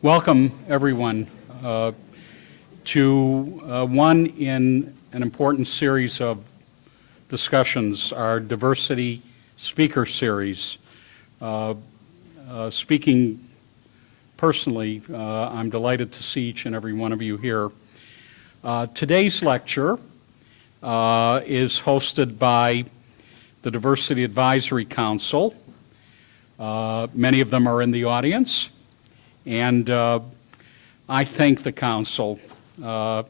Welcome, everyone, to one in an important series of discussions, our Diversity Speaker Series. Speaking personally, I'm delighted to see each and every one of you here. Today's lecture is hosted by the Diversity Advisory Council. Many of them are in the audience. And I thank the Council for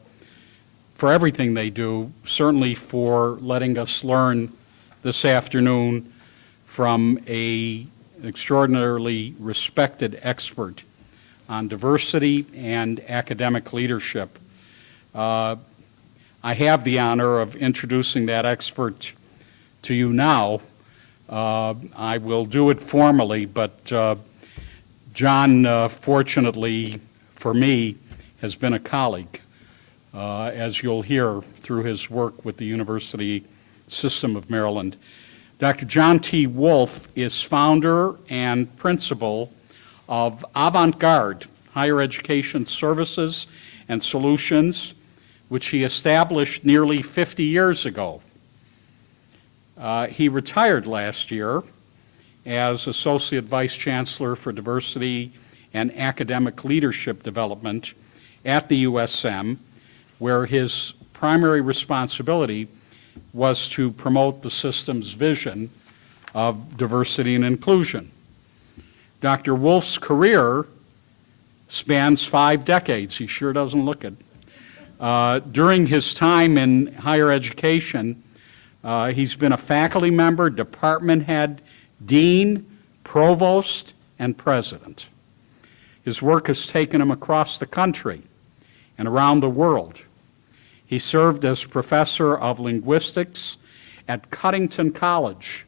everything they do, certainly for letting us learn this afternoon from an extraordinarily respected expert on diversity and academic leadership. I have the honor of introducing that expert to you now. I will do it formally, but John, fortunately for me, has been a colleague, as you'll hear through his work with the University System of Maryland. Dr. John T Wolfe is founder and principal of Avant-Garde Higher Education Services and Solutions, which he established nearly 50 years ago. He retired last year as Associate Vice Chancellor for Diversity and Academic Leadership Development at the USM, where his primary responsibility was to promote the system's vision of diversity and inclusion. Dr. Wolfe's career spans 5 decades. He sure doesn't look it. During his time in higher education, he's been a faculty member, department head, dean, provost, and president. His work has taken him across the country and around the world. He served as professor of linguistics at Cuttington College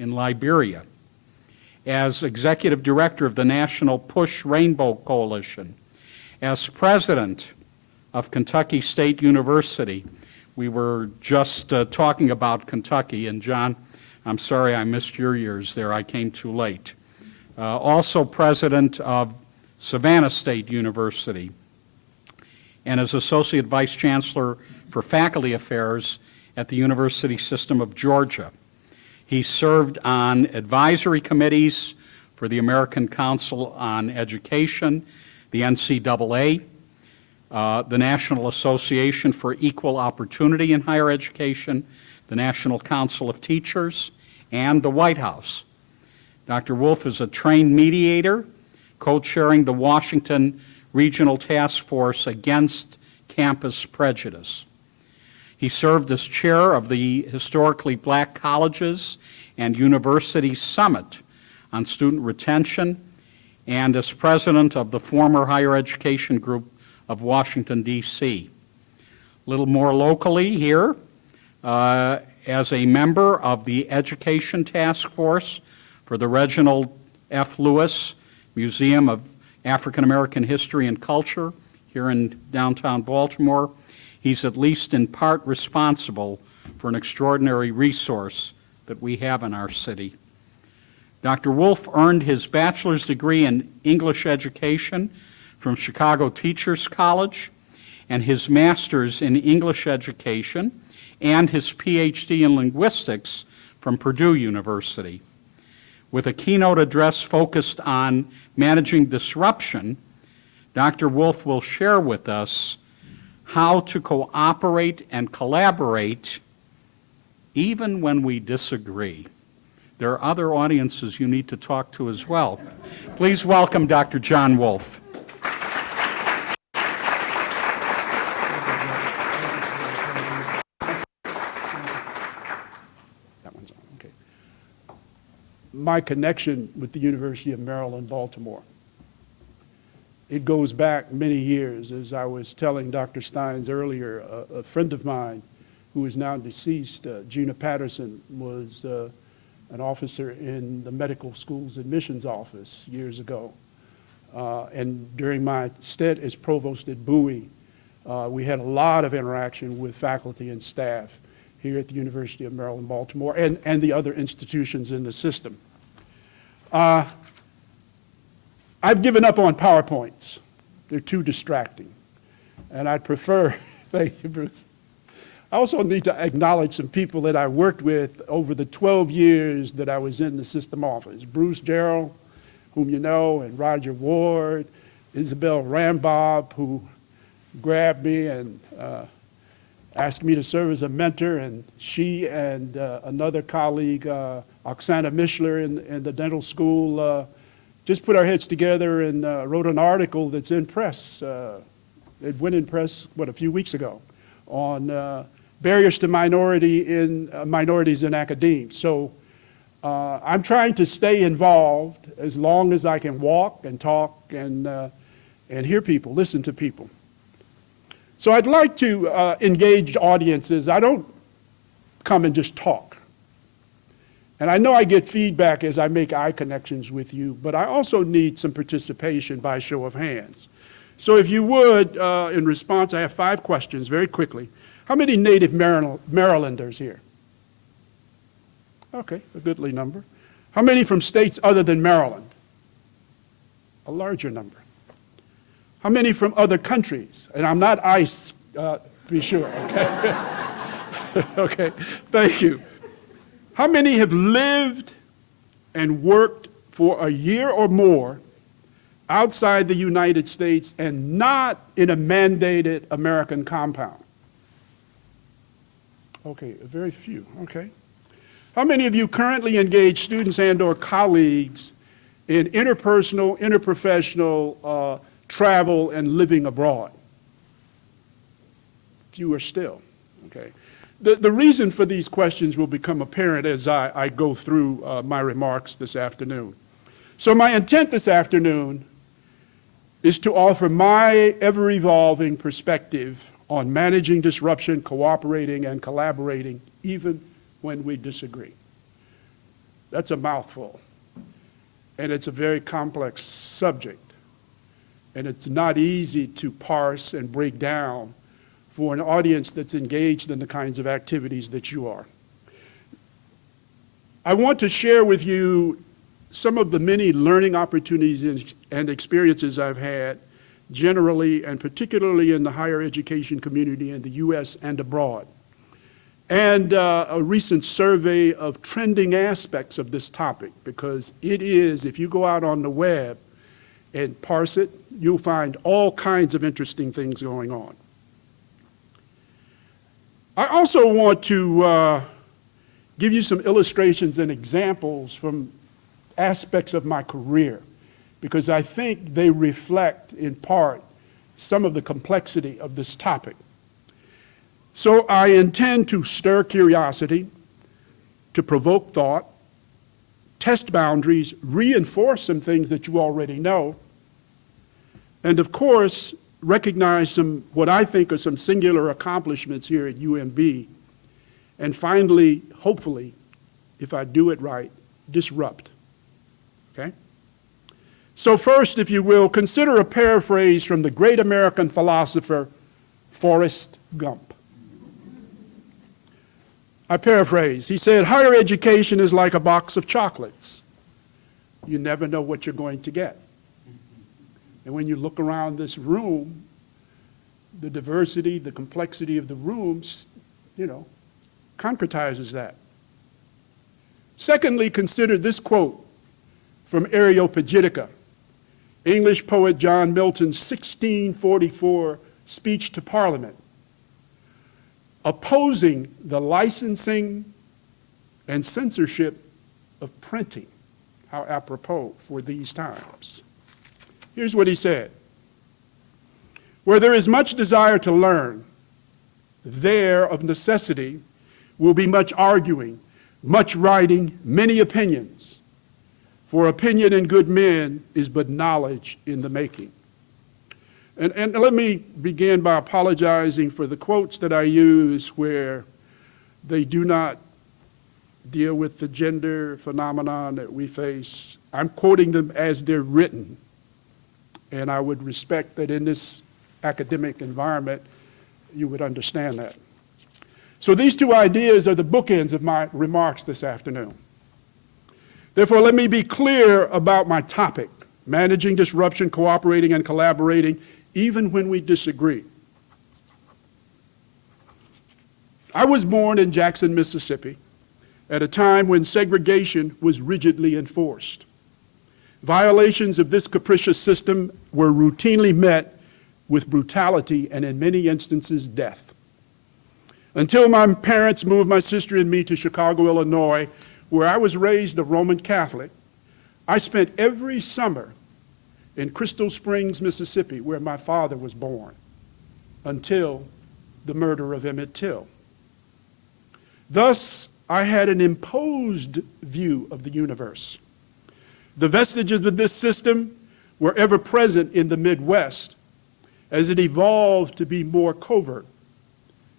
in Liberia, as executive director of the National Push Rainbow Coalition, as president of Kentucky State University. We were just talking about Kentucky, and John, I'm sorry I missed your years there. I came too late. Also president of Savannah State University, and as Associate Vice Chancellor for Faculty Affairs at the University System of Georgia. He served on advisory committees for the American Council on Education, the NCAA, the National Association for Equal Opportunity in Higher Education, the National Council of Teachers, and the White House. Dr. Wolfe is a trained mediator, co-chairing the Washington Regional Task Force Against Campus Prejudice. He served as chair of the Historically Black Colleges and Universities Summit on Student Retention, and as president of the former Higher Education Group of Washington, D.C. A little more locally here, as a member of the Education Task Force for the Reginald F. Lewis Museum of African American History and Culture here in downtown Baltimore, he's at least in part responsible for an extraordinary resource that we have in our city. Dr. Wolfe earned his bachelor's degree in English education from Chicago Teachers College and his master's in English education and his PhD in linguistics from Purdue University. With a keynote address focused on managing disruption, Dr. Wolfe will share with us how to cooperate and collaborate even when we disagree. There are other audiences you need to talk to as well. Please welcome Dr. John Wolfe. My connection with the University of Maryland, Baltimore. It goes back many years. As I was telling Dr. Steins earlier, a friend of mine who is now deceased, Gina Patterson, was an officer in the medical school's admissions office years ago. And during my stint as provost at Bowie, we had a lot of interaction with faculty and staff here at the University of Maryland, Baltimore, and the other institutions in the system. I've given up on PowerPoints. They're too distracting. And I'd prefer, thank you, Bruce. I also need to acknowledge some people that I worked with over the 12 years that I was in the system office. Bruce Gerald, whom you know, and Roger Ward, Isabel Rambob, who grabbed me and asked me to serve as a mentor, and she and another colleague, Oksana Mishler in the dental school, just put our heads together and wrote an article that's in press. It went in press, a few weeks ago, on barriers to minorities in academia. So I'm trying to stay involved as long as I can walk and talk and hear people, listen to people. So I'd like to engage audiences. I don't come and just talk. And I know I get feedback as I make eye connections with you, but I also need some participation by show of hands. So if you would, in response, I have 5 questions very quickly. How many native Marylanders here? Okay, a goodly number. How many from states other than Maryland? A larger number. How many from other countries? And I'm not ICE, be sure, okay? Okay, thank you. How many have lived and worked for a year or more outside the United States and not in a mandated American compound? Okay, very few, okay. How many of you currently engage students and/or colleagues in interpersonal, interprofessional travel and living abroad? Fewer still, okay. The reason for these questions will become apparent as I go through my remarks this afternoon. So my intent this afternoon is to offer my ever-evolving perspective on managing disruption, cooperating, and collaborating, even when we disagree. That's a mouthful, and it's a very complex subject, and it's not easy to parse and break down for an audience that's engaged in the kinds of activities that you are. I want to share with you some of the many learning opportunities and experiences I've had generally and particularly in the higher education community in the U.S. and abroad, and a recent survey of trending aspects of this topic, because it is, if you go out on the web and parse it, you'll find all kinds of interesting things going on. I also want to give you some illustrations and examples from aspects of my career, because I think they reflect, in part, some of the complexity of this topic. So I intend to stir curiosity, to provoke thought, test boundaries, reinforce some things that you already know, and of course, recognize some, what I think are some singular accomplishments here at UMB, and finally, hopefully, if I do it right, disrupt, okay? So first, if you will, consider a paraphrase from the great American philosopher, Forrest Gump. I paraphrase. He said, higher education is like a box of chocolates. You never know what you're going to get. And when you look around this room, the diversity, the complexity of the rooms, concretizes that. Secondly, consider this quote from Areopagitica, English poet John Milton's 1644 speech to Parliament, opposing the licensing and censorship of printing. How apropos for these times. Here's what he said. Where there is much desire to learn, there of necessity will be much arguing, much writing, many opinions. For opinion in good men is but knowledge in the making. And let me begin by apologizing for the quotes that I use where they do not deal with the gender phenomenon that we face. I'm quoting them as they're written. And I would respect that in this academic environment, you would understand that. So these two ideas are the bookends of my remarks this afternoon. Therefore, let me be clear about my topic. managing disruption, cooperating, and collaborating, even when we disagree. I was born in Jackson, Mississippi, at a time when segregation was rigidly enforced. Violations of this capricious system were routinely met with brutality and, in many instances, death. Until my parents moved my sister and me to Chicago, Illinois, where I was raised a Roman Catholic, I spent every summer in Crystal Springs, Mississippi, where my father was born, until the murder of Emmett Till. Thus, I had an imposed view of the universe. The vestiges of this system were ever present in the Midwest as it evolved to be more covert.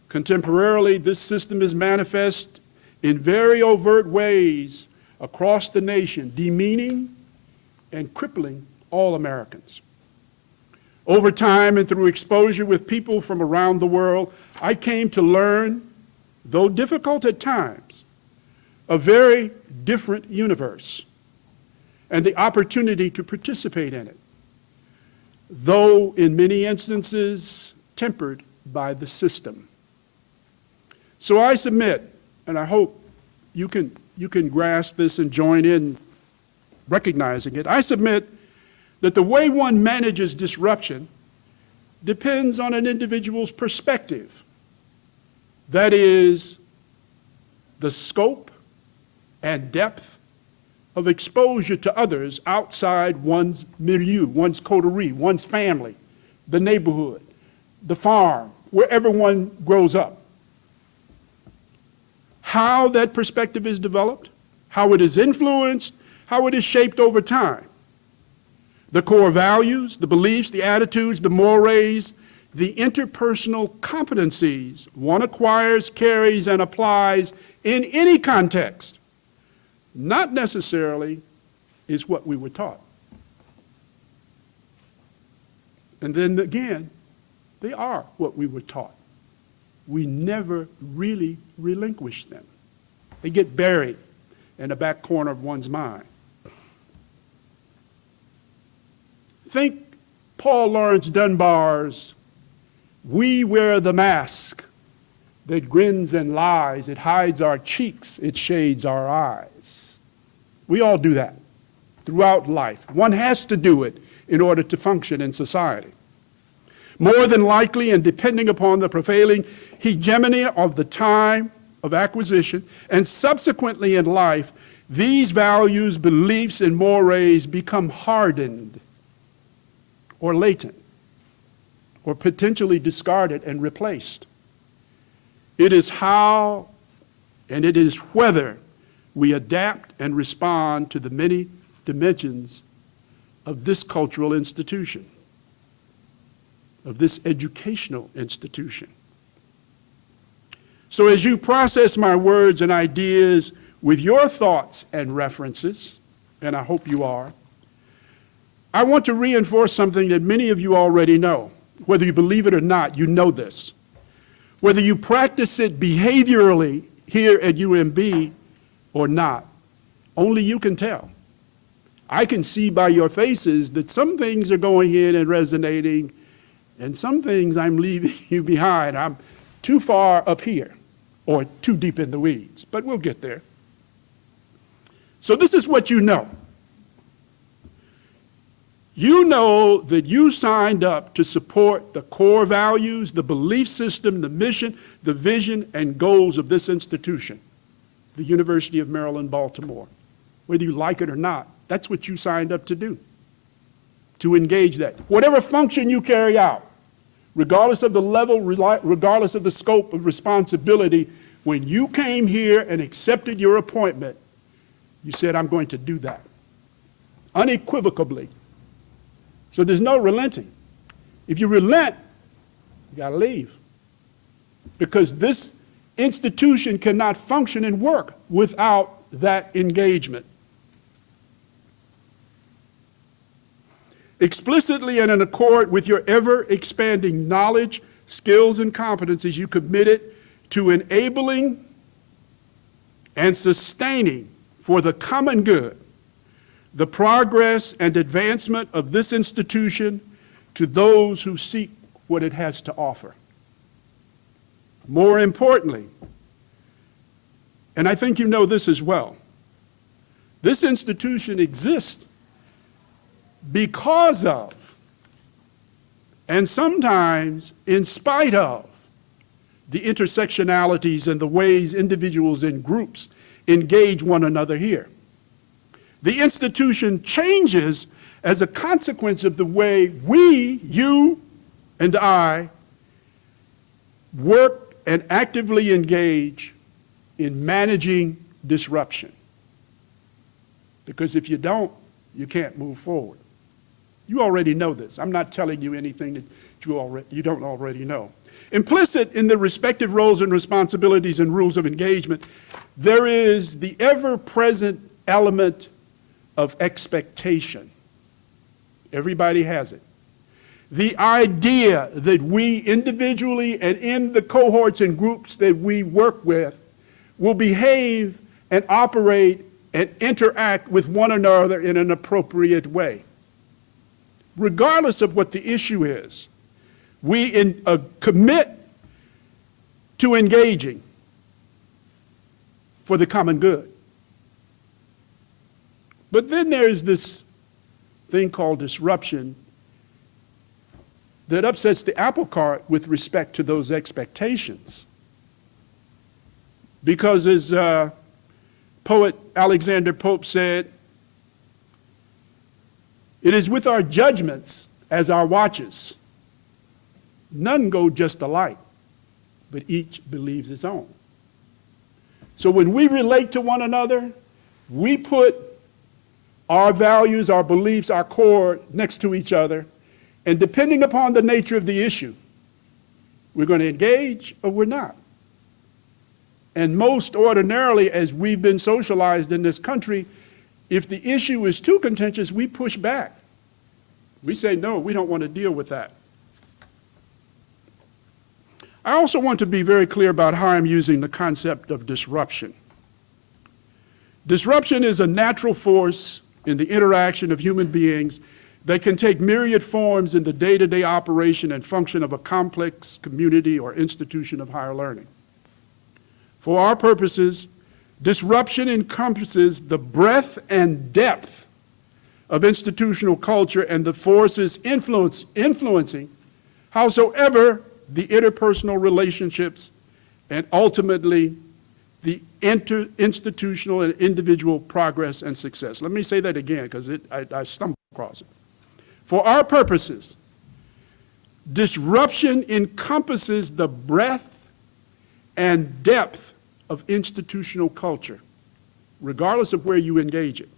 Contemporarily, this system is manifest in very overt ways across the nation, demeaning and crippling all Americans. Over time and through exposure with people from around the world, I came to learn, though difficult at times, a very different universe and the opportunity to participate in it, though in many instances tempered by the system. So I submit, and I hope you can grasp this and join in recognizing it, I submit that the way one manages disruption depends on an individual's perspective. That is, the scope and depth of exposure to others outside one's milieu, one's coterie, one's family, the neighborhood, the farm, wherever one grows up. How that perspective is developed, how it is influenced, how it is shaped over time. The core values, the beliefs, the attitudes, the mores, the interpersonal competencies one acquires, carries, and applies in any context, not necessarily is what we were taught. And then again, they are what we were taught. We never really relinquish them. They get buried in the back corner of one's mind. Think Paul Laurence Dunbar's "We wear the mask that grins and lies. It hides our cheeks, it shades our eyes." We all do that throughout life. One has to do it in order to function in society. More than likely, and depending upon the prevailing hegemony of the time of acquisition, and subsequently in life, these values, beliefs, and mores become hardened or latent, or potentially discarded and replaced. It is how and it is whether we adapt and respond to the many dimensions of this cultural institution, of this educational institution. So as you process my words and ideas with your thoughts and references, and I hope you are, I want to reinforce something that many of you already know. Whether you believe it or not, you know this. Whether you practice it behaviorally here at UMB or not, only you can tell. I can see by your faces that some things are going in and resonating, and some things I'm leaving you behind. I'm too far up here or too deep in the weeds, but we'll get there. So this is what you know. You know that you signed up to support the core values, the belief system, the mission, the vision, and goals of this institution, the University of Maryland, Baltimore. Whether you like it or not, that's what you signed up to do, to engage that. Whatever function you carry out, regardless of the level, regardless of the scope of responsibility, when you came here and accepted your appointment, you said, I'm going to do that, unequivocally. So there's no relenting. If you relent, you got to leave. Because this institution cannot function and work without that engagement. Explicitly and in accord with your ever-expanding knowledge, skills, and competencies, you committed to enabling and sustaining for the common good the progress and advancement of this institution to those who seek what it has to offer. More importantly, and I think you know this as well, this institution exists because of, and sometimes in spite of, the intersectionalities and the ways individuals and groups engage one another here. The institution changes as a consequence of the way we, you and I, work and actively engage in managing disruption. Because if you don't, you can't move forward. You already know this. I'm not telling you anything that you don't already know. Implicit in the respective roles and responsibilities and rules of engagement, there is the ever-present element of expectation. Everybody has it. The idea that we individually and in the cohorts and groups that we work with will behave and operate and interact with one another in an appropriate way. Regardless of what the issue is, we commit to engaging for the common good. But then there's this thing called disruption that upsets the apple cart with respect to those expectations. Because as poet Alexander Pope said, it is with our judgments as our watches. None go just alike, but each believes its own. So when we relate to one another, we put our values, our beliefs, our core next to each other, and depending upon the nature of the issue, we're going to engage or we're not. And most ordinarily, as we've been socialized in this country, if the issue is too contentious, we push back. We say, no, we don't want to deal with that. I also want to be very clear about how I'm using the concept of disruption. Disruption is a natural force in the interaction of human beings that can take myriad forms in the day-to-day operation and function of a complex community or institution of higher learning. For our purposes, disruption encompasses the breadth and depth of institutional culture and the forces influencing howsoever the interpersonal relationships and ultimately the institutional and individual progress and success. Let me say that again because I stumbled across it. For our purposes, disruption encompasses the breadth and depth of institutional culture, regardless of where you engage it,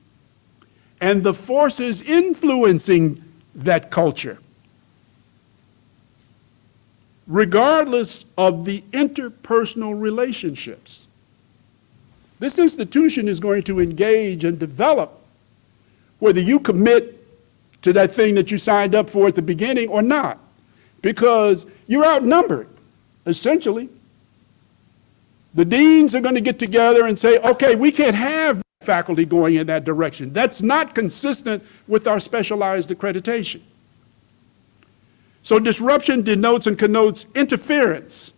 and the forces influencing that culture, regardless of the interpersonal relationships. This institution is going to engage and develop whether you commit to that thing that you signed up for at the beginning or not, because you're outnumbered, essentially. The deans are going to get together and say, okay, we can't have faculty going in that direction. That's not consistent with our specialized accreditation. So disruption denotes and connotes interference,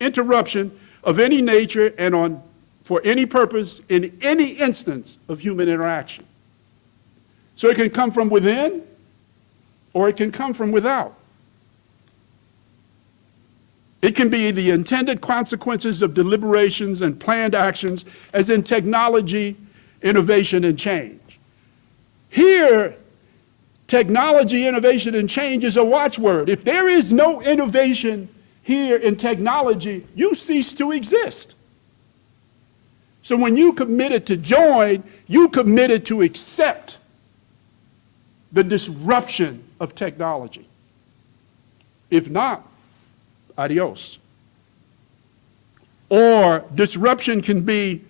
interruption of any nature and for any purpose in any instance of human interaction. So it can come from within or it can come from without. It can be the intended consequences of deliberations and planned actions, as in technology, innovation, and change. Here, technology, innovation, and change is a watchword. If there is no innovation here in technology, you cease to exist. So when you committed to join, you committed to accept the disruption of technology. If not, adios. Or disruption can be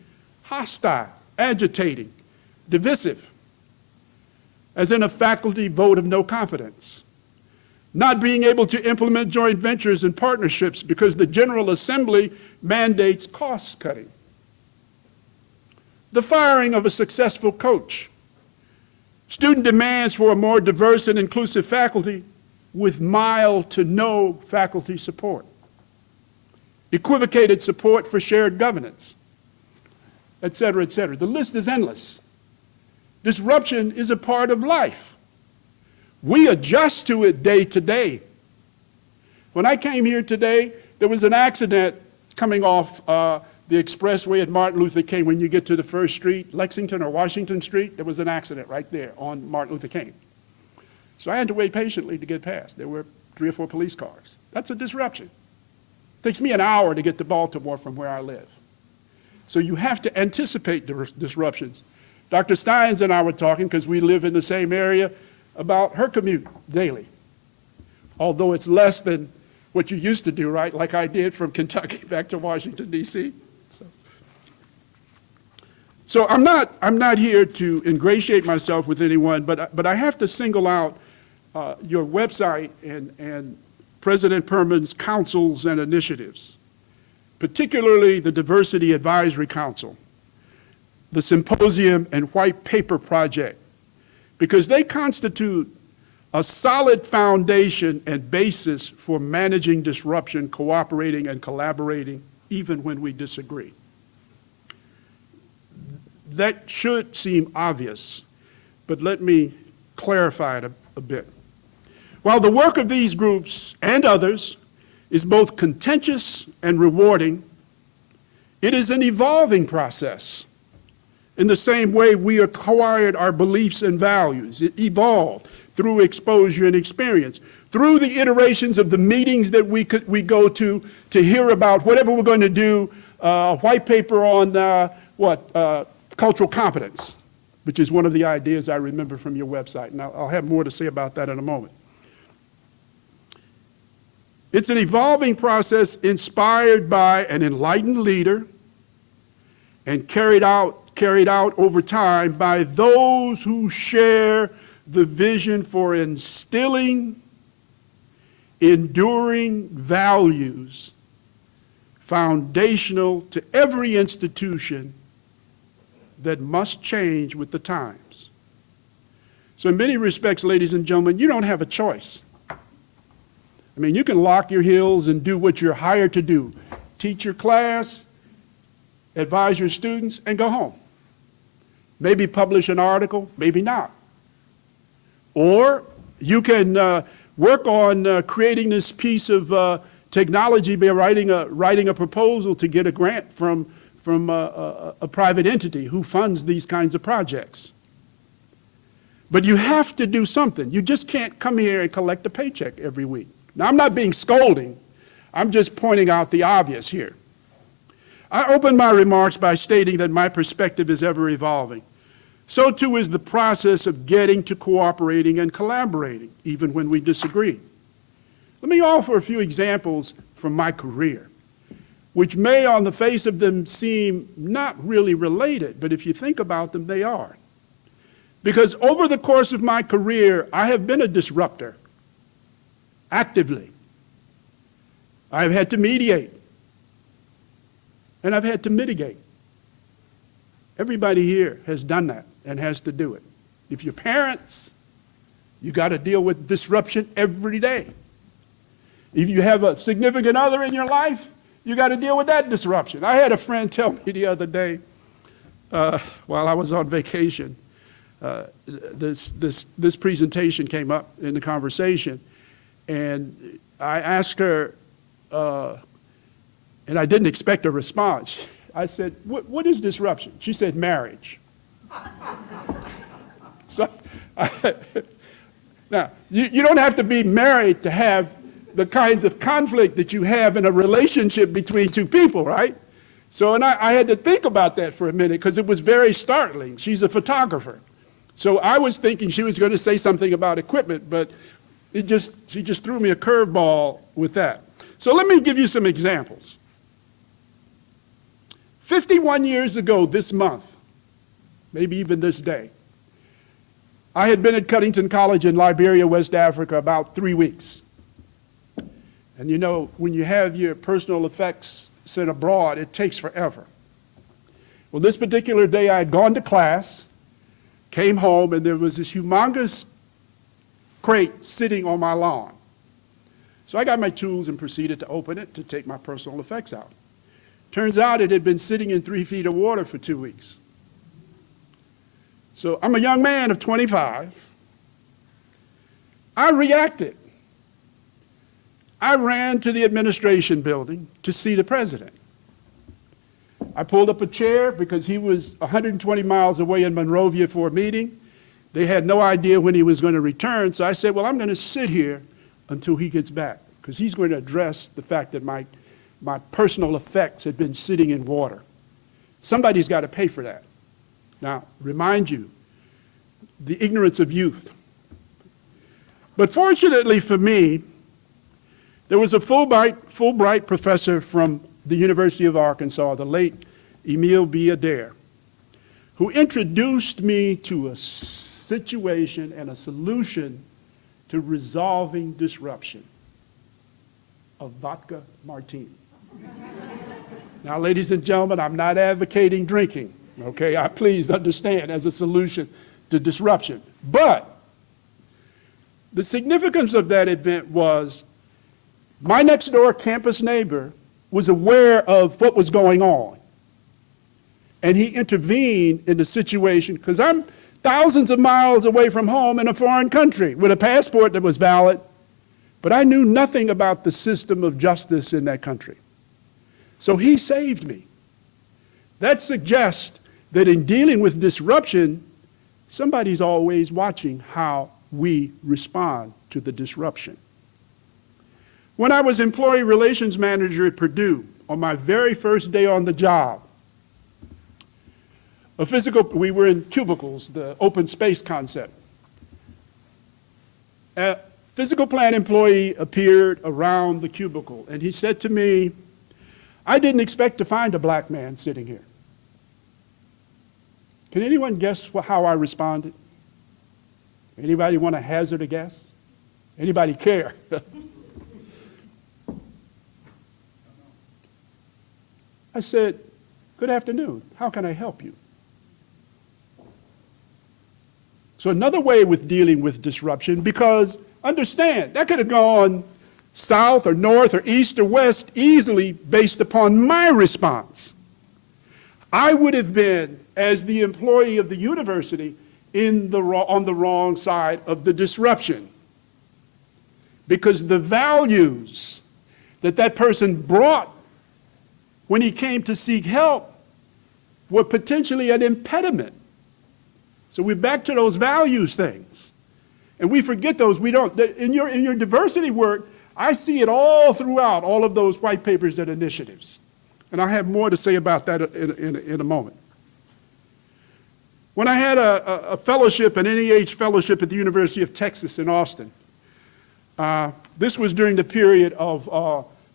hostile, agitating, divisive, as in a faculty vote of no confidence. Not being able to implement joint ventures and partnerships because the General Assembly mandates cost cutting. The firing of a successful coach Student demands for a more diverse and inclusive faculty with mild to no faculty support. Equivocated support for shared governance, et cetera, et cetera. The list is endless. Disruption is a part of life. We adjust to it day to day. When I came here today, there was an accident coming off the expressway at Martin Luther King. When you get to the first street, Lexington or Washington Street, there was an accident right there on Martin Luther King. So I had to wait patiently to get past. There were 3 or 4 police cars. That's a disruption. It takes me an hour to get to Baltimore from where I live. So you have to anticipate disruptions. Dr. Steins and I were talking, because we live in the same area, about her commute daily. Although it's less than what you used to do, right? Like I did from Kentucky back to Washington, D.C. So I'm not here to ingratiate myself with anyone, but I have to single out your website and President Perman's councils and initiatives, particularly the Diversity Advisory Council, the Symposium and White Paper Project, because they constitute a solid foundation and basis for managing disruption, cooperating, and collaborating, even when we disagree. That should seem obvious, but let me clarify it a bit. While the work of these groups and others is both contentious and rewarding, it is an evolving process. In the same way we acquired our beliefs and values, it evolved through exposure and experience, through the iterations of the meetings that we go to hear about whatever we're going to do, a white paper on cultural competence, which is one of the ideas I remember from your website, and I'll have more to say about that in a moment. It's an evolving process inspired by an enlightened leader and carried out over time by those who share the vision for instilling enduring values foundational to every institution that must change with the times. So in many respects, ladies and gentlemen, you don't have a choice. I mean, you can lock your heels and do what you're hired to do. Teach your class, advise your students, and go home. Maybe publish an article, maybe not. Or you can work on creating this piece of technology by writing a proposal to get a grant from a private entity who funds these kinds of projects. But you have to do something. You just can't come here and collect a paycheck every week. Now, I'm not being scolding. I'm just pointing out the obvious here. I open my remarks by stating that my perspective is ever evolving. So too is the process of getting to cooperating and collaborating, even when we disagree. Let me offer a few examples from my career, which may on the face of them seem not really related, but if you think about them, they are. Because over the course of my career, I have been a disruptor, actively. I've had to mediate, and I've had to mitigate. Everybody here has done that and has to do it. If you're parents, you got to deal with disruption every day. If you have a significant other in your life, you got to deal with that disruption. I had a friend tell me the other day, while I was on vacation, this presentation came up in the conversation, and I asked her, and I didn't expect a response. I said, what is disruption? She said, marriage. So, now, you don't have to be married to have the kinds of conflict that you have in a relationship between two people, right? So, and I had to think about that for a minute because it was very startling. She's a photographer. So I was thinking she was going to say something about equipment, but she just threw me a curveball with that. So let me give you some examples. 51 years ago this month, maybe even this day, I had been at Cuttington College in Liberia, West Africa, about 3 weeks. And you know, when you have your personal effects sent abroad, it takes forever. Well, this particular day I had gone to class, Came home, and there was this humongous crate sitting on my lawn. So I got my tools and proceeded to open it to take my personal effects out. Turns out it had been sitting in 3 feet of water for 2 weeks. So I'm a young man of 25. I reacted. I ran to the administration building to see the president. I pulled up a chair because he was 120 miles away in Monrovia for a meeting. They had no idea when he was going to return, so I said, well, I'm going to sit here until he gets back, because he's going to address the fact that my personal effects had been sitting in water. Somebody's got to pay for that. Now, remind you, the ignorance of youth. But fortunately for me, there was a Fulbright professor from the University of Arkansas, the late Emile B. Adair, who introduced me to a situation and a solution to resolving disruption: a vodka martini. Now, ladies and gentlemen, I'm not advocating drinking, okay? Please understand, as a solution to disruption. But the significance of that event was my next door campus neighbor was aware of what was going on. And he intervened in the situation, because I'm thousands of miles away from home in a foreign country with a passport that was valid, but I knew nothing about the system of justice in that country. So he saved me. That suggests that in dealing with disruption, somebody's always watching how we respond to the disruption. When I was employee relations manager at Purdue, on my very first day on the job, we were in cubicles, the open space concept. A physical plant employee appeared around the cubicle, and he said to me, I didn't expect to find a black man sitting here. Can anyone guess how I responded? Anybody want to hazard a guess? Anybody care? I said, good afternoon, how can I help you? So another way with dealing with disruption, because understand, that could have gone south or north or east or west easily based upon my response. I would have been, as the employee of the university, on the wrong side of the disruption, because the values that person brought when he came to seek help were potentially an impediment. So we're back to those values things. And we forget those. We don't. In your diversity work, I see it all throughout all of those white papers and initiatives. And I have more to say about that in a moment. When I had a fellowship, an NEH fellowship at the University of Texas in Austin, this was during the period of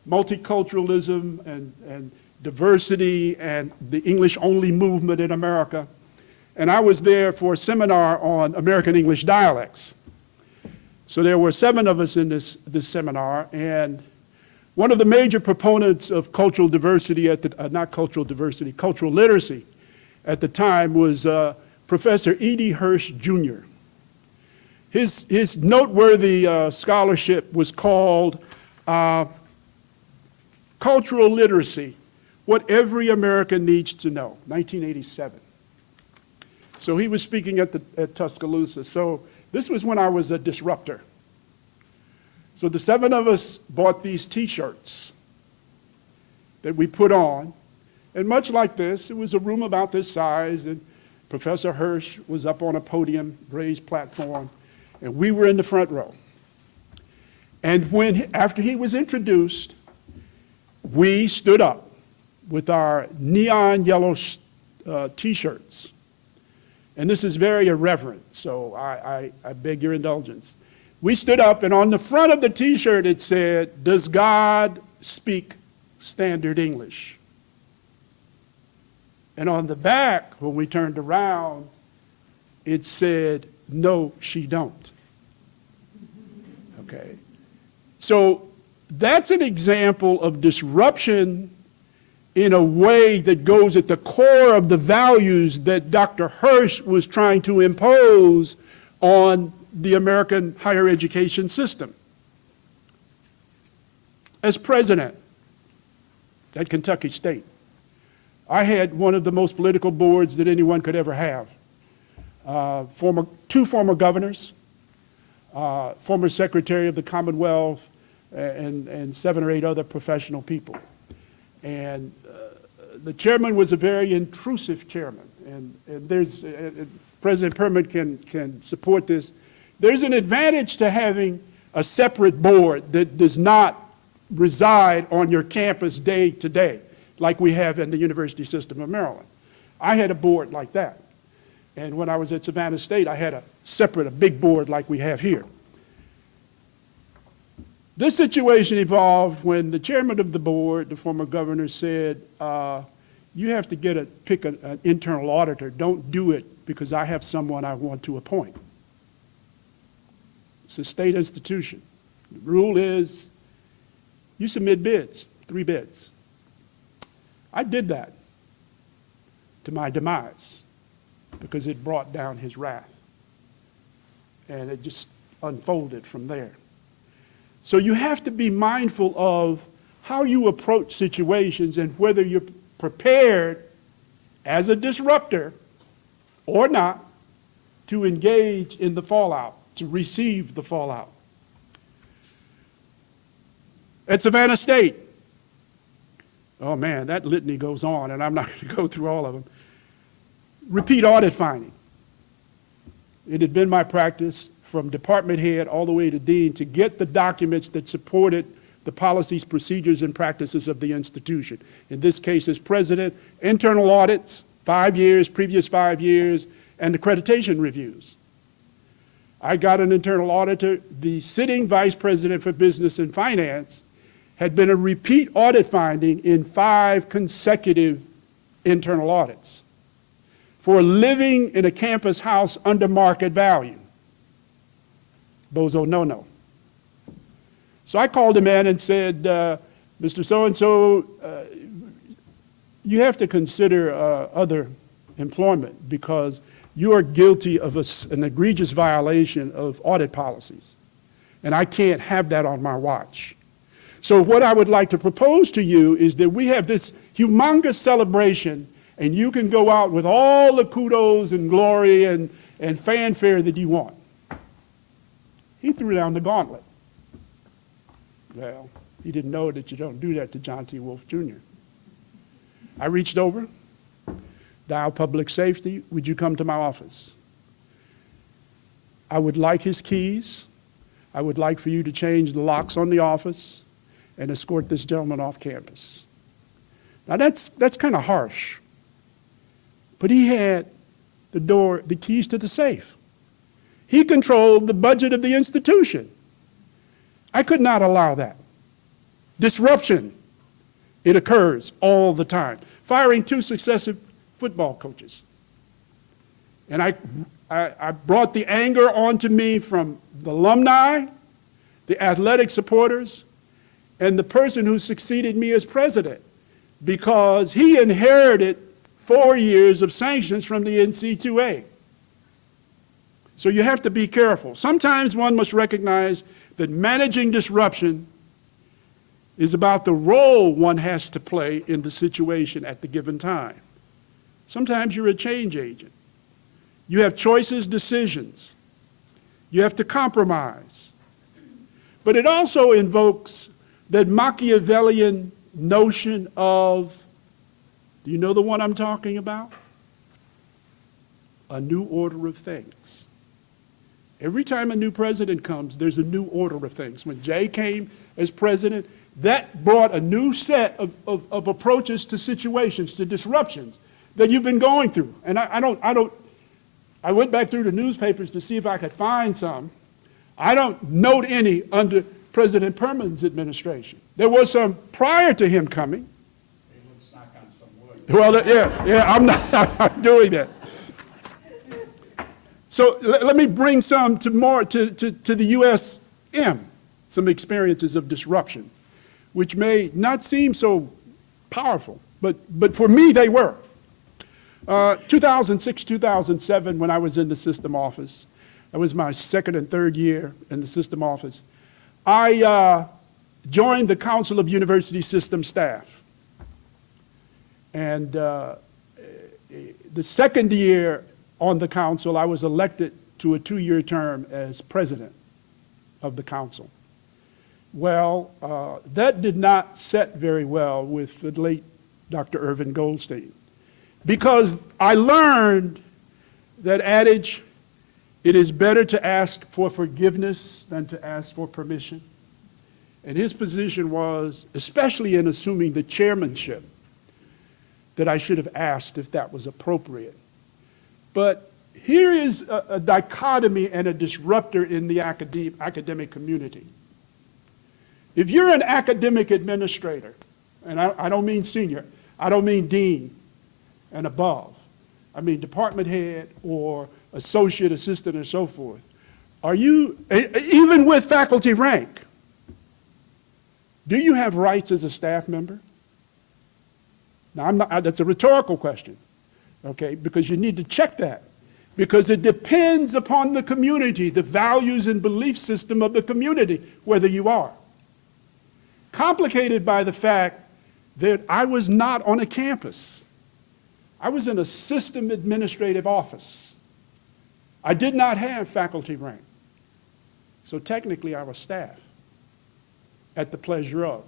multiculturalism and diversity and the English-only movement in America. And I was there for a seminar on American English dialects. So there were 7 of us in this seminar, and one of the major proponents of cultural diversity cultural literacy at the time was Professor E.D. Hirsch, Jr. His noteworthy scholarship was called Cultural Literacy, What Every American Needs to Know, 1987. So he was speaking at Tuscaloosa. So this was when I was a disruptor. So the 7 of us bought these T-shirts that we put on. And much like this, it was a room about this size, and Professor Hirsch was up on a podium, raised platform, and we were in the front row. And after he was introduced, we stood up with our neon yellow T-shirts. And this is very irreverent, so I beg your indulgence. We stood up, and on the front of the T-shirt it said, "Does God speak standard English?" And on the back, when we turned around, it said, "No, she don't." Okay? So that's an example of disruption in a way that goes at the core of the values that Dr. Hirsch was trying to impose on the American higher education system. As president at Kentucky State, I had one of the most political boards that anyone could ever have. Two former governors, former Secretary of the Commonwealth, and 7 or 8 other professional people. And the chairman was a very intrusive chairman. And there's, President Perman can support this. There's an advantage to having a separate board that does not reside on your campus day to day, like we have in the University System of Maryland. I had a board like that. And when I was at Savannah State, I had a big board like we have here. This situation evolved when the chairman of the board, the former governor, said, you have to pick an internal auditor. Don't do it because I have someone I want to appoint. It's a state institution. The rule is you submit bids, 3 bids. I did that to my demise because it brought down his wrath. And it just unfolded from there. So you have to be mindful of how you approach situations and whether you're prepared as a disruptor or not to engage in the fallout, to receive the fallout. At Savannah State, oh man, that litany goes on, and I'm not going to go through all of them. Repeat audit finding. It had been my practice from department head all the way to dean to get the documents that supported the policies, procedures, and practices of the institution. In this case, as president, internal audits, 5 years, previous 5 years, and accreditation reviews. I got an internal auditor. The sitting vice president for business and finance had been a repeat audit finding in 5 consecutive internal audits for living in a campus house under market value. Bozo no-no. So I called him in and said, Mr. So-and-so, you have to consider other employment because you are guilty of an egregious violation of audit policies. And I can't have that on my watch. So what I would like to propose to you is that we have this humongous celebration and you can go out with all the kudos and glory and fanfare that you want. He threw down the gauntlet. Well, he didn't know that you don't do that to John T Wolfe Jr. I reached over, dialed public safety, would you come to my office? I would like his keys. I would like for you to change the locks on the office and escort this gentleman off campus. Now that's kind of harsh, but he had the keys to the safe. He controlled the budget of the institution. I could not allow that. Disruption, it occurs all the time. Firing 2 successive football coaches. And I brought the anger onto me from the alumni, the athletic supporters, and the person who succeeded me as president, because he inherited 4 years of sanctions from the NC2A. So you have to be careful. Sometimes one must recognize that managing disruption is about the role one has to play in the situation at the given time. Sometimes you're a change agent. You have choices, decisions. You have to compromise. But it also invokes that Machiavellian notion of, do you know the one I'm talking about? A new order of things. Every time a new president comes, there's a new order of things. When Jay came as president, that brought a new set of approaches to situations, to disruptions that you've been going through. And I went back through the newspapers to see if I could find some. I don't note any under President Perman's administration. There was some prior to him coming. Hey, let's knock on some wood. Well, I'm not doing that. So let me bring some to the USM, some experiences of disruption, which may not seem so powerful, But for me, they were. 2006, 2007, when I was in the system office, that was my second and third year in the system office, I joined the Council of University System Staff. And the second year on the council, I was elected to a 2-year term as president of the council. Well, that did not set very well with the late Dr. Irvin Goldstein, because I learned that adage, it is better to ask for forgiveness than to ask for permission. And his position was, especially in assuming the chairmanship, that I should have asked if that was appropriate. But here is a dichotomy and a disruptor in the academic community. If you're an academic administrator, and I don't mean senior, I don't mean dean and above, I mean department head or associate assistant and so forth, are you, even with faculty rank, do you have rights as a staff member? Now, that's a rhetorical question, okay, because you need to check that, because it depends upon the community, the values and belief system of the community, whether you are. Complicated by the fact that I was not on a campus. I was in a system administrative office. I did not have faculty rank. So technically I was staff at the pleasure of.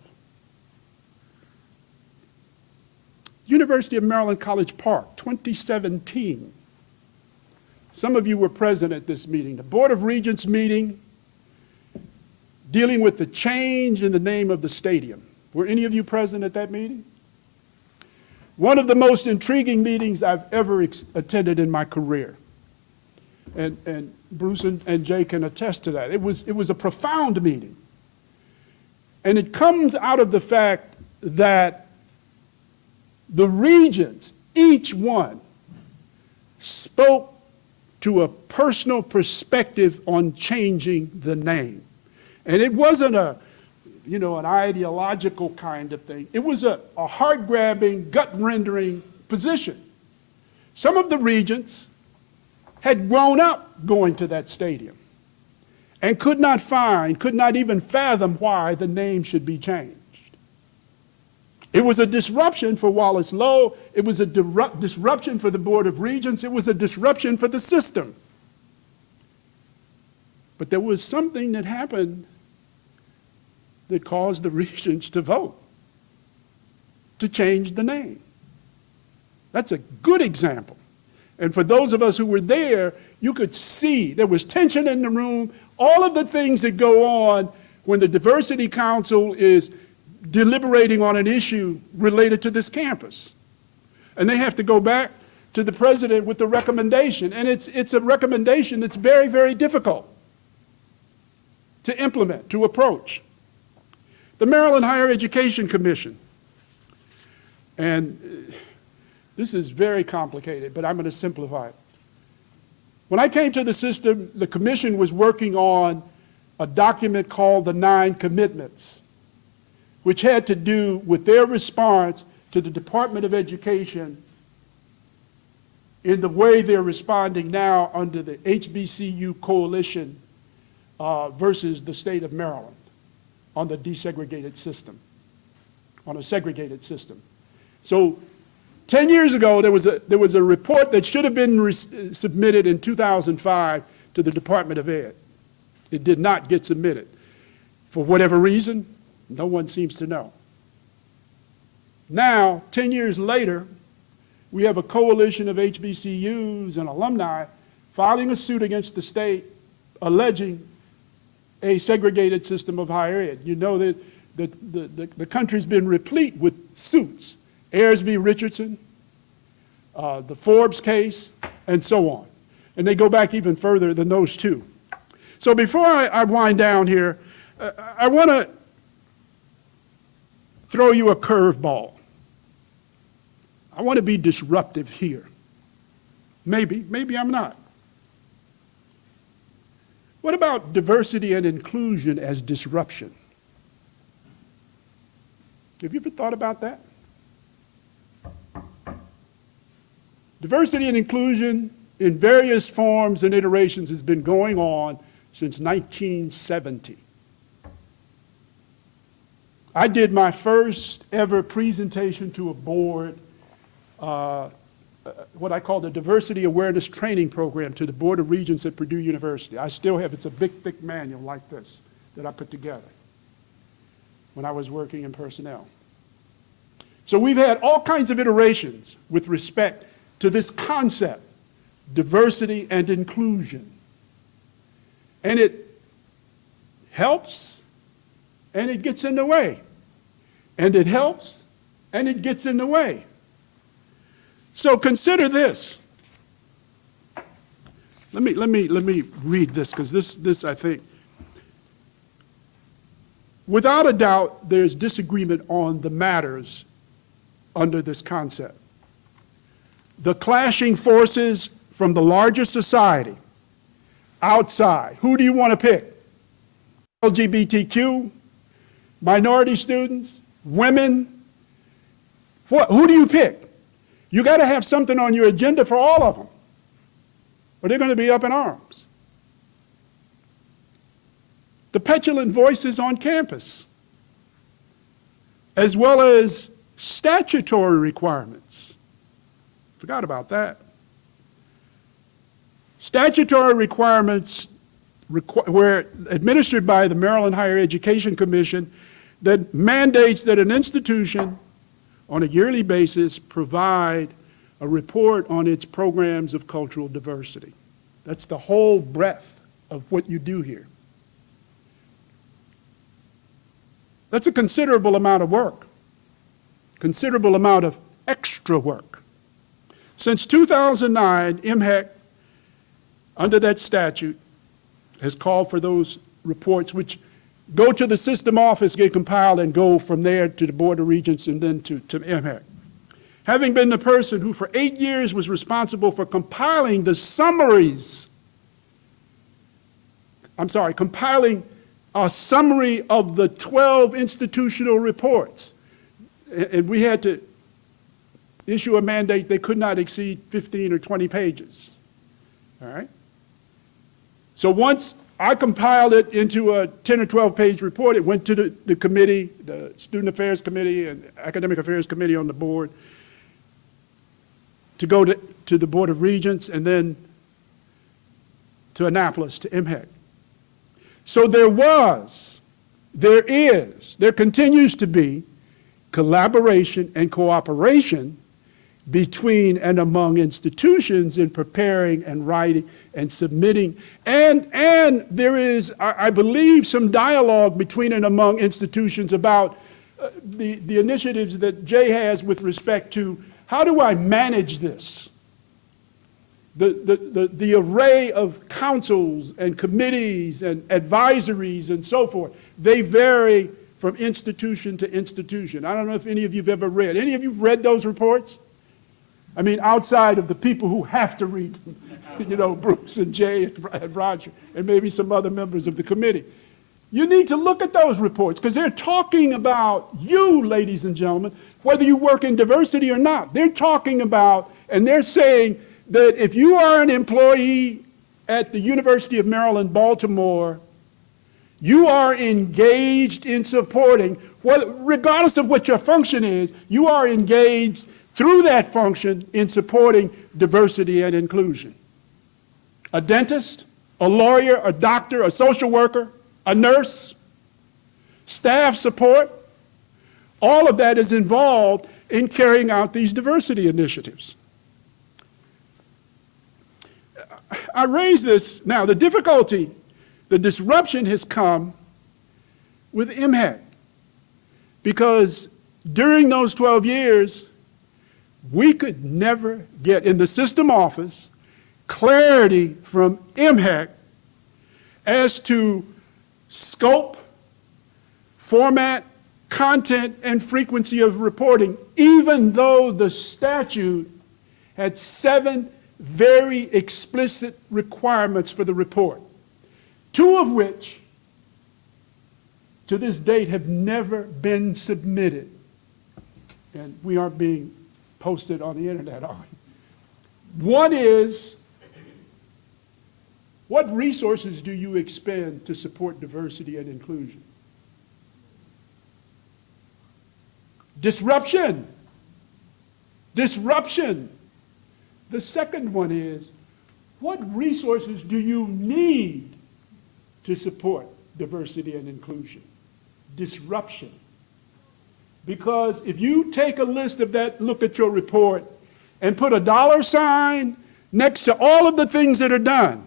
University of Maryland College Park, 2017. Some of you were present at this meeting. The Board of Regents meeting dealing with the change in the name of the stadium. Were any of you present at that meeting? One of the most intriguing meetings I've ever attended in my career. And Bruce and Jay can attest to that. It was a profound meeting. And it comes out of the fact that the regents, each one, spoke to a personal perspective on changing the name. And it wasn't an ideological kind of thing. It was a heart-grabbing, gut-rendering position. Some of the regents had grown up going to that stadium and could not even fathom why the name should be changed. It was a disruption for Wallace Lowe. It was a disruption for the Board of Regents. It was a disruption for the system. But there was something that happened that caused the regents to vote to change the name. That's a good example. And for those of us who were there, you could see there was tension in the room, all of the things that go on when the Diversity Council is deliberating on an issue related to this campus. And they have to go back to the president with the recommendation. And it's a recommendation that's very, very difficult to implement, to approach. The Maryland Higher Education Commission. And this is very complicated, but I'm going to simplify it. When I came to the system, the commission was working on a document called the 9 Commitments, which had to do with their response to the Department of Education in the way they're responding now under the HBCU coalition versus the state of Maryland on the desegregated system, on a segregated system. So 10 years ago, there was a report that should have been submitted in 2005 to the Department of Ed. It did not get submitted. For whatever reason, no one seems to know. Now, 10 years later, we have a coalition of HBCUs and alumni filing a suit against the state alleging a segregated system of higher ed. You know that the country's been replete with suits. Ayers v. Richardson, the Forbes case, and so on. And they go back even further than those two. So before I wind down here, I want to throw you a curveball. I want to be disruptive here. Maybe I'm not. What about diversity and inclusion as disruption? Have you ever thought about that? Diversity and inclusion in various forms and iterations has been going on since 1970. I did my first ever presentation to a board, what I call the Diversity Awareness Training Program to the Board of Regents at Purdue University. I still have, it's a big, thick manual like this that I put together when I was working in personnel. So we've had all kinds of iterations with respect to this concept, diversity and inclusion. And it helps and it gets in the way. And it helps and it gets in the way. So consider this. Let me read this, because this I think, without a doubt, there's disagreement on the matters under this concept. The clashing forces from the larger society, outside. Who do you want to pick? LGBTQ, minority students, women? Who do you pick? You got to have something on your agenda for all of them, or they're going to be up in arms. The petulant voices on campus, as well as statutory requirements. Forgot about that. Statutory requirements were administered by the Maryland Higher Education Commission that mandates that an institution on a yearly basis provide a report on its programs of cultural diversity. That's the whole breadth of what you do here. That's a considerable amount of work, considerable amount of extra work. Since 2009, MHEC, under that statute, has called for those reports, which go to the system office, get compiled, and go from there to the Board of Regents and then to MHEC. Having been the person who for 8 years was responsible for compiling the summaries, compiling a summary of the 12 institutional reports. And we had to issue a mandate they could not exceed 15 or 20 pages. All right? So once I compiled it into a 10 or 12 page report, it went to the committee, the Student Affairs Committee and Academic Affairs Committee on the board, to go to the Board of Regents and then to Annapolis, to MHEC. So there continues to be collaboration and cooperation between and among institutions in preparing and writing and submitting. And there is, I believe, some dialogue between and among institutions about the initiatives that Jay has with respect to how do I manage this? The array of councils and committees and advisories and so forth, they vary from institution to institution. I don't know if any of you have ever read. Any of you read those reports? I mean, outside of the people who have to read them, you know, Bruce and Jay and Roger, and maybe some other members of the committee. You need to look at those reports, because they're talking about you, ladies and gentlemen, whether you work in diversity or not. They're talking about, and they're saying that if you are an employee at the University of Maryland, Baltimore, you are engaged in supporting, regardless of what your function is, you are engaged through that function in supporting diversity and inclusion. A dentist, a lawyer, a doctor, a social worker, a nurse, staff support, all of that is involved in carrying out these diversity initiatives. I raise this now. The difficulty, the disruption has come with MHEC, because during those 12 years, we could never get in the system office clarity from MHEC as to scope, format, content, and frequency of reporting, even though the statute had 7 very explicit requirements for the report, 2 of which to this date have never been submitted. And we aren't being posted on the internet, are we? One is, what resources do you expend to support diversity and inclusion? Disruption. Disruption. The second one is, what resources do you need to support diversity and inclusion? Disruption. Because if you take a list of that, look at your report, and put a dollar sign next to all of the things that are done,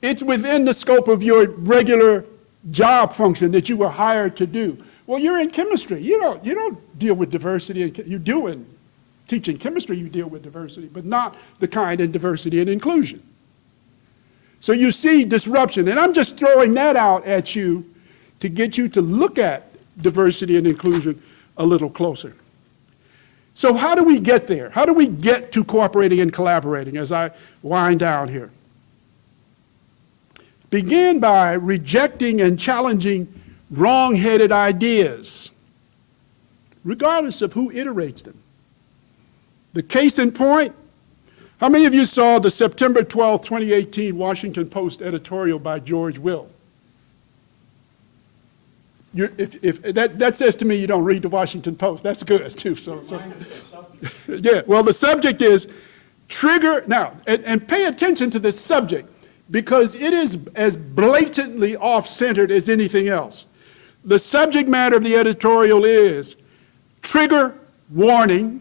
it's within the scope of your regular job function that you were hired to do. Well, you're in chemistry. You don't deal with diversity. You do in teaching chemistry, you deal with diversity, but not the kind in diversity and inclusion. So you see disruption, and I'm just throwing that out at you to get you to look at diversity and inclusion a little closer. So how do we get there? How do we get to cooperating and collaborating as I wind down here? Begin by rejecting and challenging wrong-headed ideas, regardless of who iterates them. The case in point, how many of you saw the September 12, 2018 Washington Post editorial by George Will? If that says to me you don't read the Washington Post, that's good too. Yeah, well, the subject is trigger, now, and pay attention to this subject because it is as blatantly off-centered as anything else. The subject matter of the editorial is trigger warning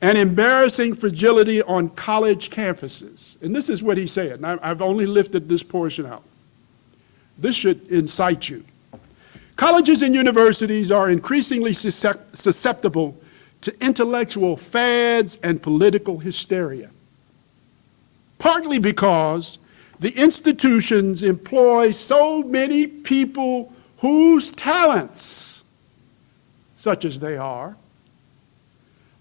and embarrassing fragility on college campuses. And this is what he said, and I've only lifted this portion out. This should incite you. Colleges and universities are increasingly susceptible to intellectual fads and political hysteria, partly because the institutions employ so many people whose talents, such as they are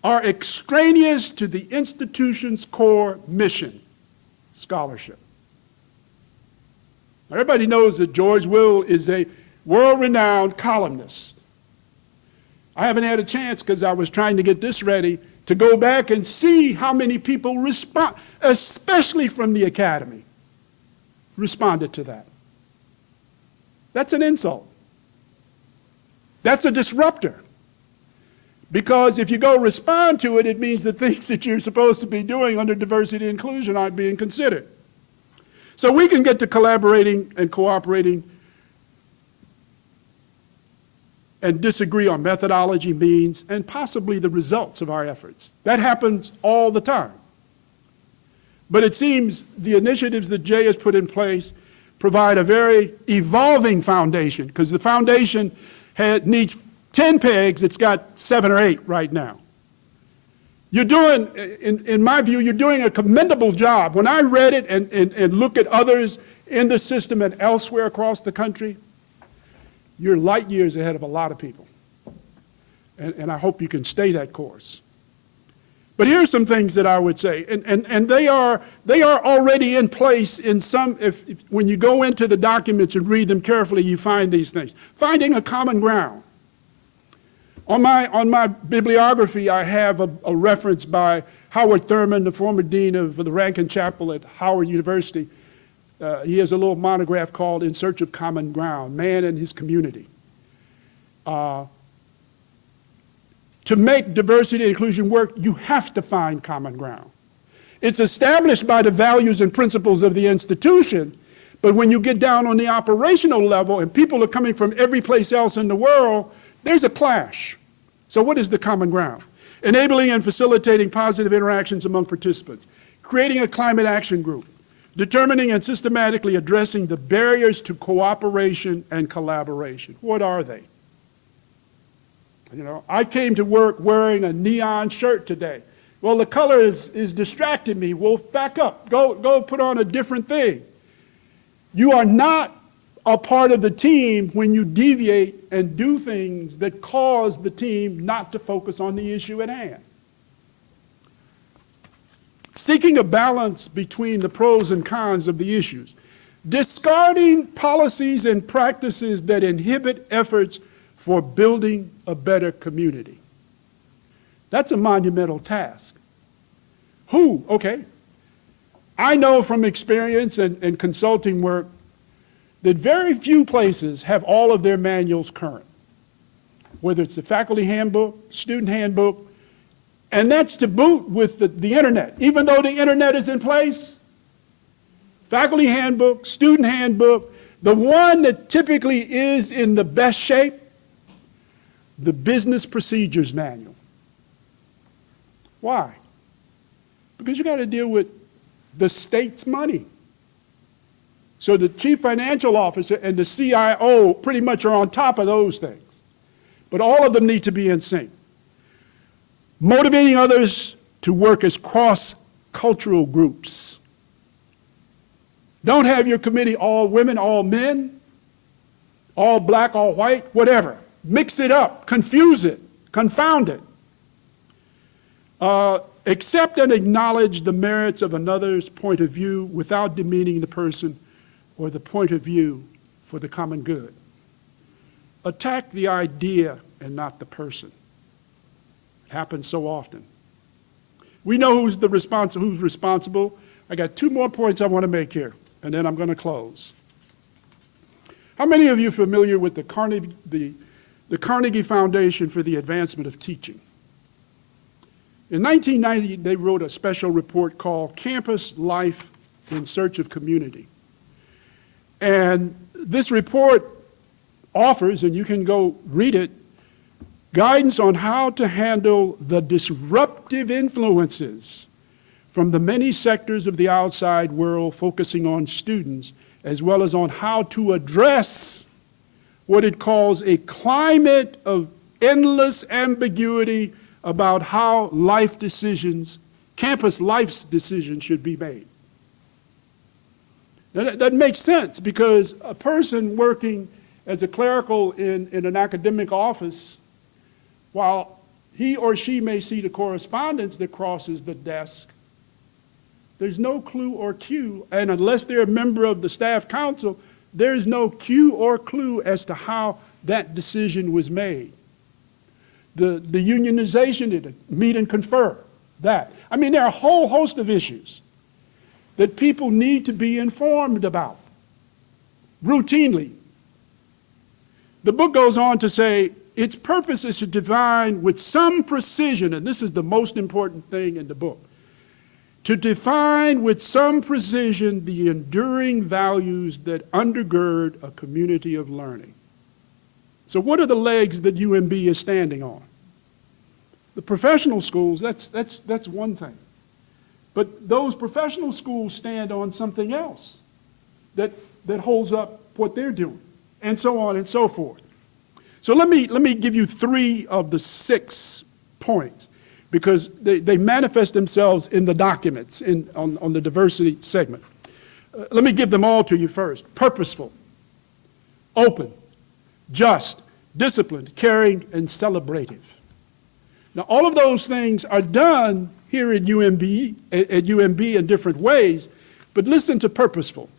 extraneous to the institution's core mission, scholarship. Everybody knows that George Will is a world-renowned columnist. I haven't had a chance, because I was trying to get this ready, to go back and see how many people respond, especially from the academy, responded to that. That's an insult. That's a disruptor. Because if you go respond to it, it means the things that you're supposed to be doing under diversity and inclusion aren't being considered. So we can get to collaborating and cooperating and disagree on methodology, means, and possibly the results of our efforts. That happens all the time. But it seems the initiatives that Jay has put in place provide a very evolving foundation, because the foundation needs 10 pegs, it's got 7 or 8 right now. You're doing, in my view, you're doing a commendable job. When I read it and look at others in the system and elsewhere across the country, you're light years ahead of a lot of people. And I hope you can stay that course. But here's some things that I would say, and they are already in place in some, when you go into the documents and read them carefully, you find these things. Finding a common ground. On my bibliography, I have a reference by Howard Thurman, the former dean of the Rankin Chapel at Howard University. He has a little monograph called In Search of Common Ground, Man and His Community. To make diversity and inclusion work, you have to find common ground. It's established by the values and principles of the institution, but when you get down on the operational level and people are coming from every place else in the world, there's a clash. So what is the common ground? Enabling and facilitating positive interactions among participants, creating a climate action group, determining and systematically addressing the barriers to cooperation and collaboration. What are they? You know, I came to work wearing a neon shirt today. Well, the color is distracting me. Wolf, back up. Go put on a different thing. You are not a part of the team when you deviate and do things that cause the team not to focus on the issue at hand. Seeking a balance between the pros and cons of the issues. Discarding policies and practices that inhibit efforts for building a better community. That's a monumental task. Who? Okay. I know from experience and consulting work that very few places have all of their manuals current, whether it's the faculty handbook, student handbook, and that's to boot with the internet. Even though the internet is in place, faculty handbook, student handbook, the one that typically is in the best shape, the business procedures manual. Why? Because you got to deal with the state's money. So the chief financial officer and the CIO pretty much are on top of those things. But all of them need to be in sync. Motivating others to work as cross-cultural groups. Don't have your committee all women, all men, all black, all white, whatever. Mix it up, confuse it, confound it. Accept and acknowledge the merits of another's point of view without demeaning the person or the point of view for the common good. Attack the idea and not the person. It happens so often. We know who's responsible. I got two more points I want to make here, and then I'm going to close. How many of you are familiar with the Carnegie Foundation for the Advancement of Teaching? In 1990, they wrote a special report called Campus Life in Search of Community. And this report offers, and you can go read it, guidance on how to handle the disruptive influences from the many sectors of the outside world focusing on students, as well as on how to address what it calls a climate of endless ambiguity about how life decisions, campus life's decisions should be made. Now that makes sense because a person working as a clerical in an academic office, while he or she may see the correspondence that crosses the desk, there's no clue or cue, and unless they're a member of the staff council, there's no cue or clue as to how that decision was made. The unionization, meet and confer, that. I mean, there are a whole host of issues that people need to be informed about routinely. The book goes on to say, its purpose is to define with some precision, and this is the most important thing in the book, to define with some precision the enduring values that undergird a community of learning. So what are the legs that UMB is standing on? The professional schools, that's one thing. But those professional schools stand on something else that holds up what they're doing, and so on and so forth. So let me give you 3 of the 6 points, because they manifest themselves in the documents on the diversity segment. Let me give them all to you first. Purposeful, open, just, disciplined, caring, and celebrative. Now, all of those things are done here at UMB in different ways, but listen to purposeful.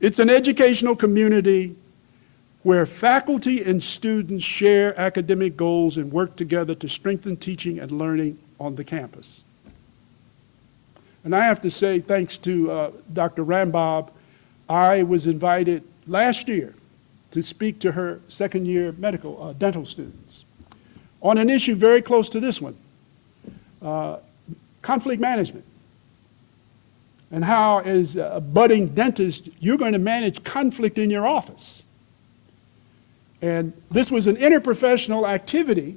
It's an educational community where faculty and students share academic goals and work together to strengthen teaching and learning on the campus. And I have to say, thanks to Dr. Rambob, I was invited last year to speak to her second-year dental students on an issue very close to this one, conflict management, and how, as a budding dentist, you're going to manage conflict in your office. And this was an interprofessional activity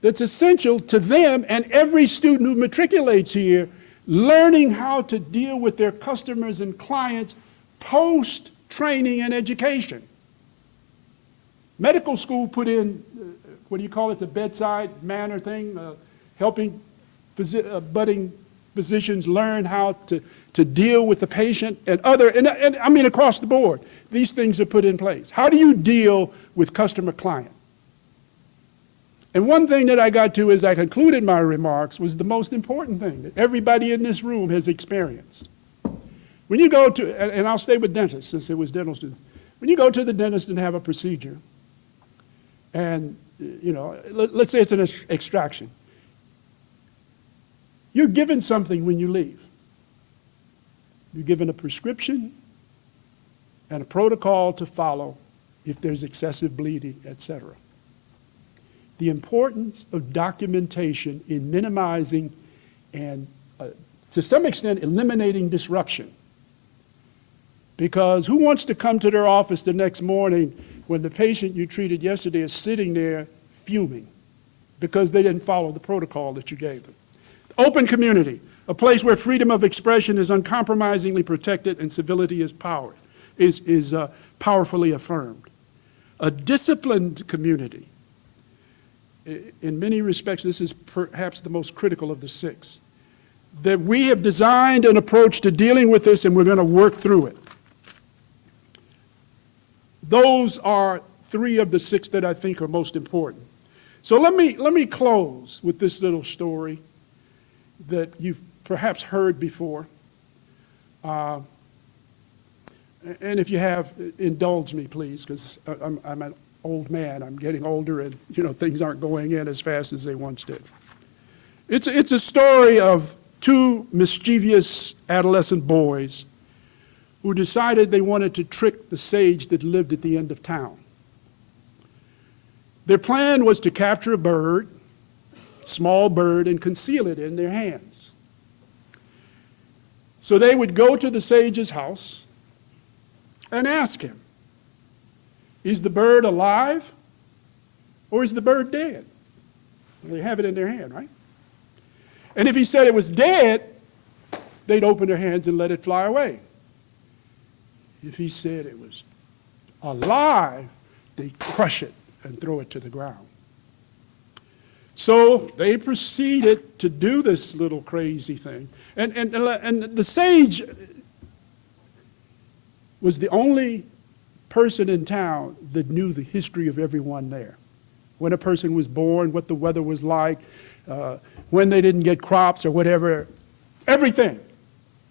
that's essential to them and every student who matriculates here, learning how to deal with their customers and clients post-training and education. Medical school put in, the bedside manner thing, helping budding physicians learn how to deal with the patient and I mean across the board. These things are put in place. How do you deal with customer-client? And one thing that I got to as I concluded my remarks was the most important thing that everybody in this room has experienced. When you go to, and I'll stay with dentists since it was dental students, when you go to the dentist and have a procedure, and let's say it's an extraction, You're given something when you leave. You're given a prescription and a protocol to follow if there's excessive bleeding, etc. The importance of documentation in minimizing and, to some extent, eliminating disruption. Because who wants to come to their office the next morning when the patient you treated yesterday is sitting there fuming because they didn't follow the protocol that you gave them? Open community, a place where freedom of expression is uncompromisingly protected and civility is powerfully affirmed. A disciplined community. In many respects, this is perhaps the most critical of the six. That we have designed an approach to dealing with this and we're going to work through it. Those are three of the six that I think are most important. So let me close with this little story that you've perhaps heard before. And if you have, indulge me, please, because I'm an old man. I'm getting older, and things aren't going in as fast as they once did. It's a story of two mischievous adolescent boys who decided they wanted to trick the sage that lived at the end of town. Their plan was to capture a bird, small bird, and conceal it in their hands. So they would go to the sage's house and ask him, is the bird alive or is the bird dead? Well, they have it in their hand, right? And if he said it was dead, they'd open their hands and let it fly away. If he said it was alive, they'd crush it and throw it to the ground. So they proceeded to do this little crazy thing. And the sage was the only person in town that knew the history of everyone there. When a person was born, what the weather was like, when they didn't get crops or whatever, everything.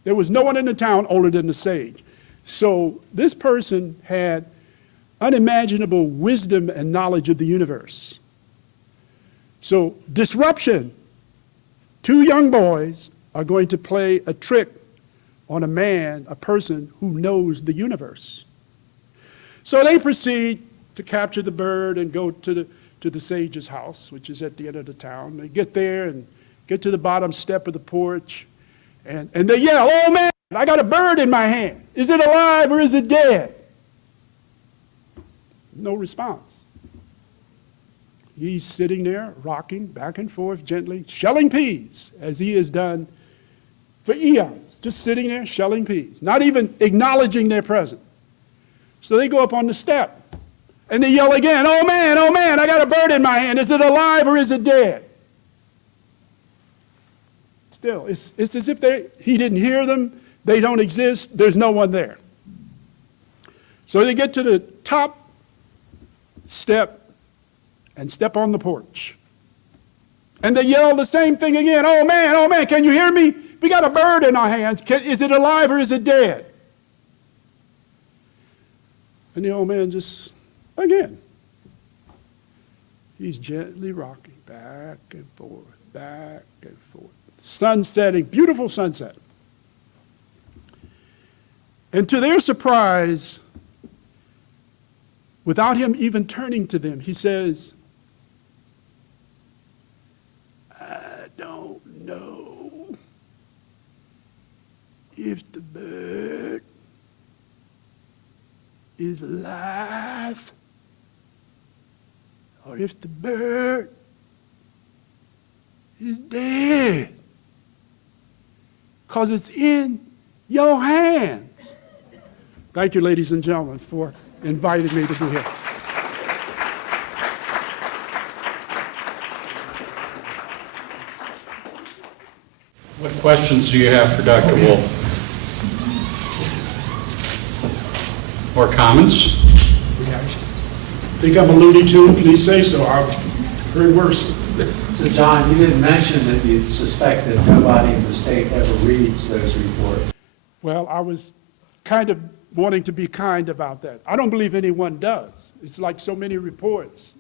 There was no one in the town older than the sage. So this person had unimaginable wisdom and knowledge of the universe. So disruption. Two young boys are going to play a trick on a man, a person who knows the universe. So they proceed to capture the bird and go to the sage's house, which is at the end of the town. They get there and get to the bottom step of the porch, and they yell, "Oh man, I got a bird in my hand. Is it alive or is it dead?" No response. He's sitting there, rocking back and forth gently, shelling peas, as he has done for eons, just sitting there shelling peas, not even acknowledging their presence. So they go up on the step, and they yell again, oh man, I got a bird in my hand. Is it alive or is it dead?" Still, it's as if he didn't hear them, they don't exist, there's no one there. So they get to the top step and step on the porch. And they yell the same thing again, oh man, can you hear me? We got a bird in our hands. Is it alive or is it dead? And the old man just, again, he's gently rocking back and forth, back and forth. Sun setting, beautiful sunset. And to their surprise, without him even turning to them, he says, "I don't know if the bird is alive or if the bird is dead, because it's in your hands." Thank you, ladies and gentlemen, for inviting me to be here. What questions do you have for Dr. Wolfe? Or comments? Reactions. Think I'm a Looney Tune? Please say so. I've heard worse. So, John, you didn't mention that you suspect that nobody in the state ever reads those reports. Well, I was kind of wanting to be kind about that. I don't believe anyone does. It's like so many reports,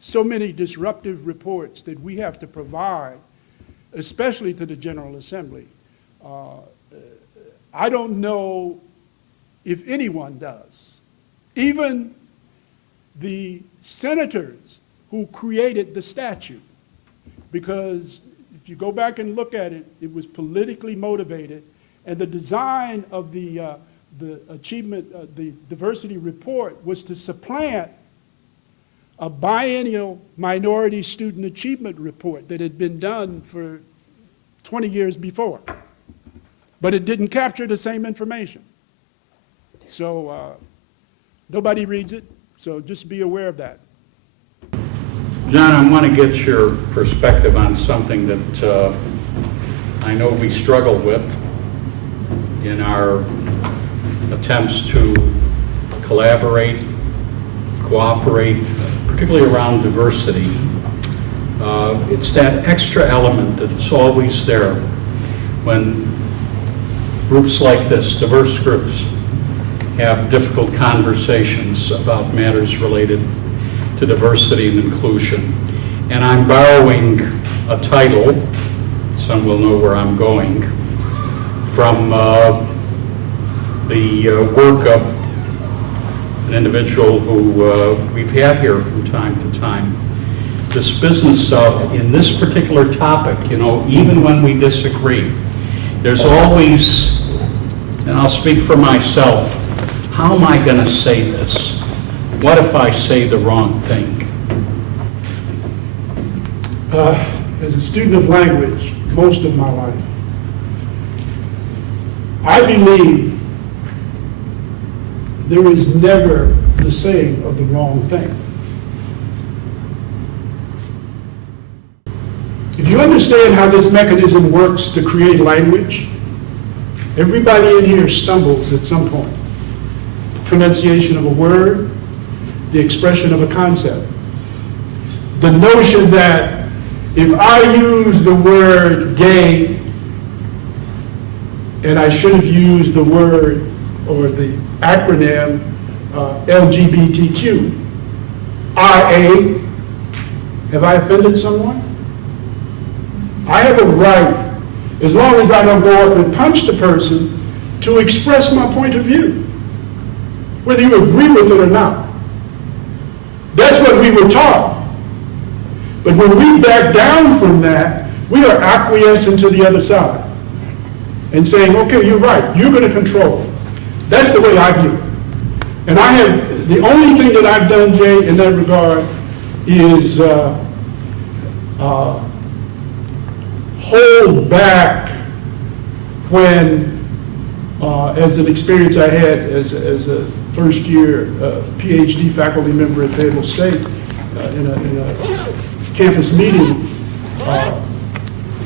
so many disruptive reports that we have to provide especially to the General Assembly. I don't know if anyone does. Even the senators who created the statute, because if you go back and look at it, it was politically motivated, and the design of the diversity report was to supplant a biennial minority student achievement report that had been done for 20 years before. But it didn't capture the same information. So nobody reads it, so just be aware of that. John, I want to get your perspective on something that I know we struggle with in our attempts to collaborate, cooperate, particularly around diversity. It's that extra element that's always there when groups like this, diverse groups, have difficult conversations about matters related to diversity and inclusion. And I'm borrowing a title, some will know where I'm going, from the work of an individual who we've had here from time to time. This business of, in this particular topic, you know, even when we disagree, there's always, and I'll speak for myself, how am I going to say this? What if I say the wrong thing? As a student of language, most of my life, I believe there is never the saying of the wrong thing. If you understand how this mechanism works to create language, everybody in here stumbles at some point. Pronunciation of a word, the expression of a concept. The notion that if I use the word gay and I should have used the word or the acronym LGBTQ, IA, have I offended someone? I have a right, as long as I don't go up and punch the person, to express my point of view, whether you agree with it or not. That's what we were taught. But when we back down from that, we are acquiescing to the other side and saying, okay, you're right, you're going to control. That's the way I view it. And I have, the only thing that I've done, Jay, in that regard is hold back when, as an experience I had as a first year PhD faculty member at Fayetteville State in a campus meeting,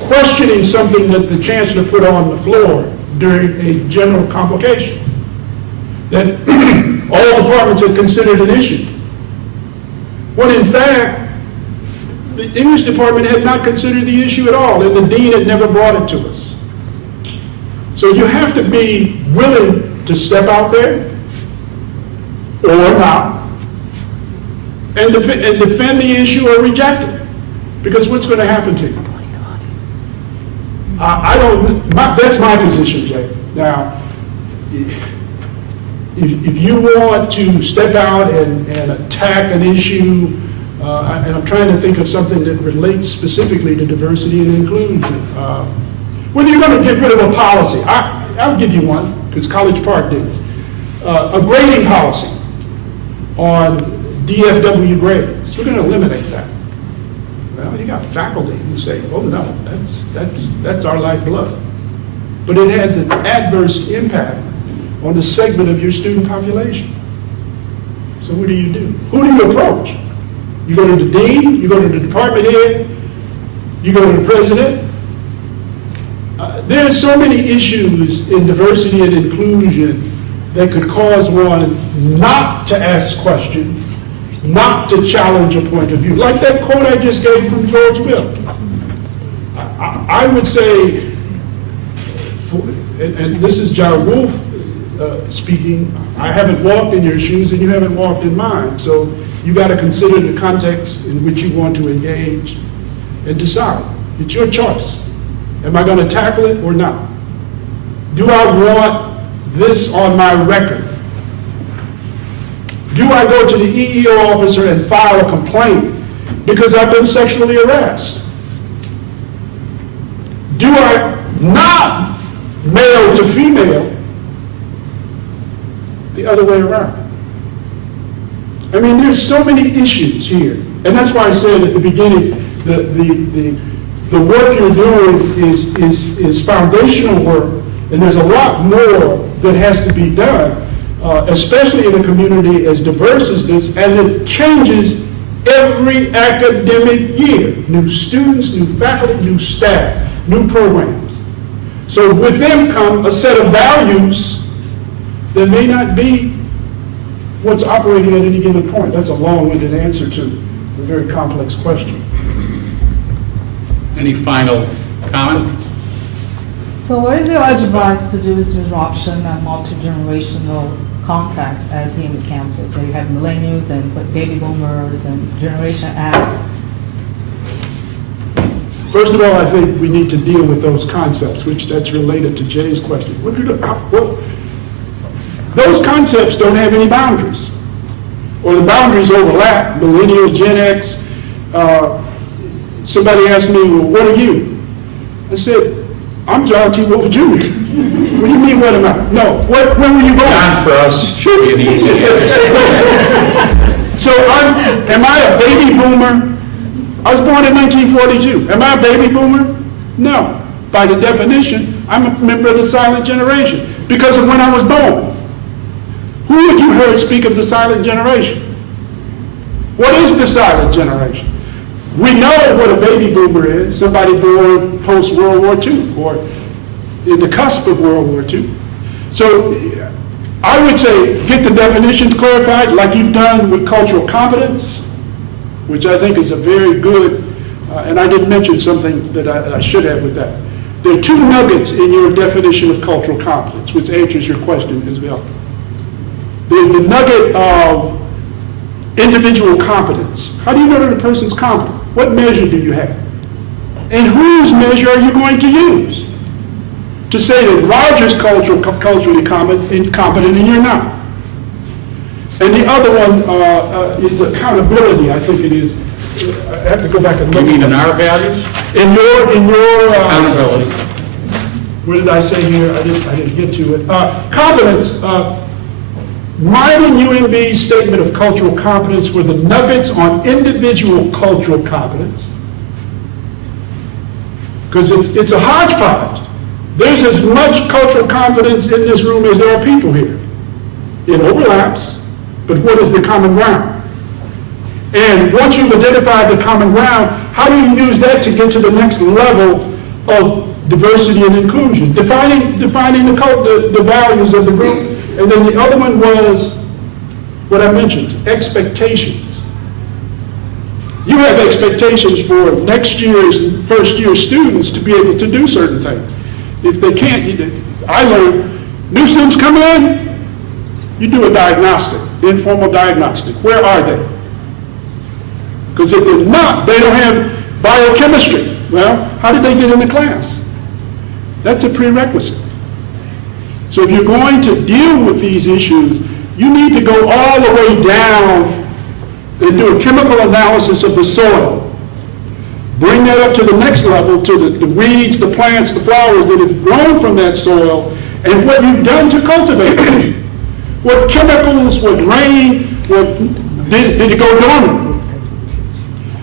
questioning something that the chancellor put on the floor during a general convocation that all departments had considered an issue. When in fact, the English department had not considered the issue at all, and the dean had never brought it to us. So you have to be willing to step out there, or not, and defend the issue or reject it. Because what's going to happen to you? That's my position, Jay. Now, if you want to step out and attack an issue, and I'm trying to think of something that relates specifically to diversity and inclusion. Whether you're going to get rid of a policy, I'll give you one, because College Park did it. A grading policy on DFW grades. We're going to eliminate that. Well, you got faculty who say, oh no, that's our lifeblood. But it has an adverse impact on a segment of your student population. So what do? Who do you approach? You go to the dean, you go to the department head, you go to the president. There are so many issues in diversity and inclusion that could cause one not to ask questions, not to challenge a point of view. Like that quote I just gave from George Will. I would say, and this is John Wolfe speaking, I haven't walked in your shoes and you haven't walked in mine, so you got to consider the context in which you want to engage and decide. It's your choice. Am I going to tackle it or not? Do I want this on my record? Do I go to the EEO officer and file a complaint because I've been sexually harassed? Do I not male to female the other way around? I mean, there's so many issues here. And that's why I said at the beginning, the work you're doing is foundational work, and there's a lot more that has to be done, especially in a community as diverse as this, and it changes every academic year. New students, new faculty, new staff, new programs. So with them come a set of values that may not be what's operating at any given point. That's a long-winded answer to a very complex question. Any final comment? So what is your advice to do with disruption and multi-generational contacts as here in the campus? So you have millennials and baby boomers and Generation X. First of all, I think we need to deal with those concepts, which that's related to Jay's question. Those concepts don't have any boundaries, or the boundaries overlap. Millennial, Gen X. Somebody asked me, well, what are you? I said, I'm John T Wolfe Jr. What do you mean, what am I? No, where were you born? John for us should be an easy answer. So am I a baby boomer? I was born in 1942. Am I a baby boomer? No. By the definition, I'm a member of the silent generation because of when I was born. Who have you heard speak of the silent generation? What is the silent generation? We know what a baby boomer is, somebody born post-World War II or in the cusp of World War II. So I would say get the definitions clarified like you've done with cultural competence, which I think is a very good, and I didn't mention something that I should have with that. There are two nuggets in your definition of cultural competence, which answers your question as well. There's the nugget of individual competence. How do you know that a person's competent? What measure do you have? And whose measure are you going to use? To say that Roger's culturally incompetent and you're not. And the other one is accountability, I think it is. I have to go back and look. You mean in our values? In your Accountability. What did I say here? I didn't get to it. Competence. Mine and UNB's statement of cultural competence were the nuggets on individual cultural competence. Because it's a hodgepodge. There's as much cultural competence in this room as there are people here. It overlaps, but what is the common ground? And once you've identified the common ground, how do you use that to get to the next level of diversity and inclusion? Defining the values of the group. And then the other one was what I mentioned, expectations. You have expectations for next year's first year students to be able to do certain things. If they can't, I learned, new students come in, you do a diagnostic, informal diagnostic. Where are they? Because if they're not, they don't have biochemistry. Well, how did they get into class? That's a prerequisite. So if you're going to deal with these issues, you need to go all the way down and do a chemical analysis of the soil. Bring that up to the next level, to the weeds, the plants, the flowers that have grown from that soil, and what you've done to cultivate it. What chemicals, what rain, did it go dormant?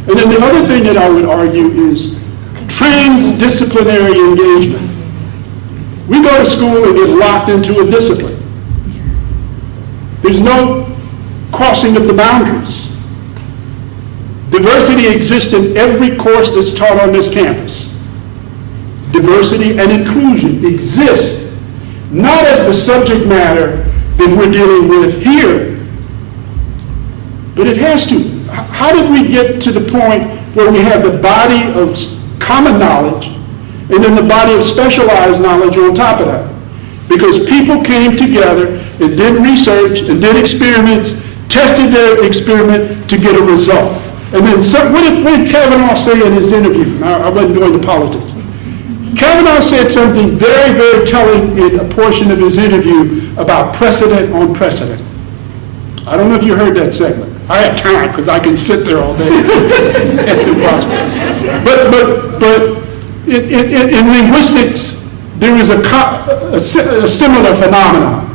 And then the other thing that I would argue is transdisciplinary engagement. We go to school and get locked into a discipline. There's no crossing of the boundaries. Diversity exists in every course that's taught on this campus. Diversity and inclusion exist, not as the subject matter that we're dealing with here, but it has to. How did we get to the point where we have the body of common knowledge and then the body of specialized knowledge on top of that? Because people came together and did research and did experiments, tested their experiment to get a result. And then what did Kavanaugh say in his interview? I wasn't going to politics. Kavanaugh said something very, very telling in a portion of his interview about precedent on precedent. I don't know if you heard that segment. I had time because I can sit there all day. but in linguistics, there is a similar phenomenon.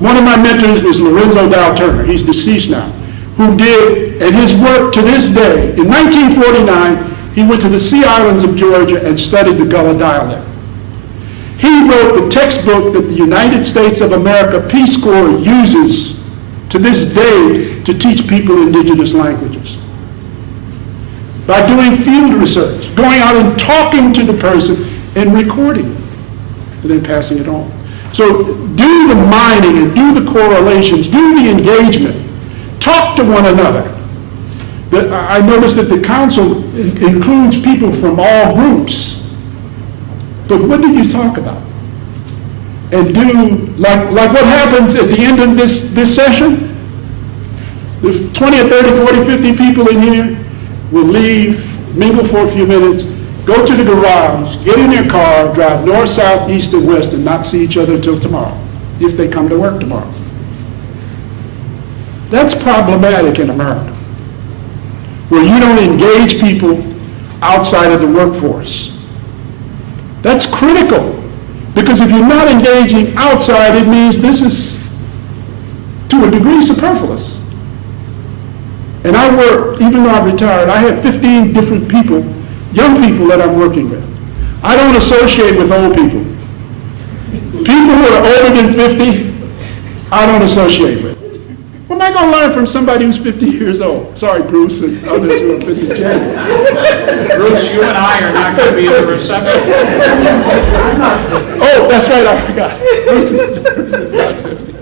One of my mentors was Lorenzo Dow Turner. He's deceased now. Who did, and his work to this day, in 1949, he went to the Sea Islands of Georgia and studied the Gullah dialect. He wrote the textbook that the United States of America Peace Corps uses to this day to teach people indigenous languages. By doing field research, going out and talking to the person and recording it, and then passing it on. So do the mining and do the correlations, do the engagement, talk to one another. I noticed that the council includes people from all groups. But what do you talk about? And do, like what happens at the end of this session? The 20 or 30, 40, 50 people in here will leave, mingle for a few minutes, go to the garage, get in their car, drive north, south, east, and west, and not see each other until tomorrow, if they come to work tomorrow. That's problematic in America, where you don't engage people outside of the workforce. That's critical, because if you're not engaging outside, it means this is, to a degree, superfluous. And I work, even though I'm retired, I have 15 different people, young people that I'm working with. I don't associate with old people. People who are older than 50, I don't associate with. What am I going to learn from somebody who's 50 years old? Sorry, Bruce, and others who are 50. Bruce, you and I are not going to be in the reception. Oh, that's right, I forgot. Bruce is not 50.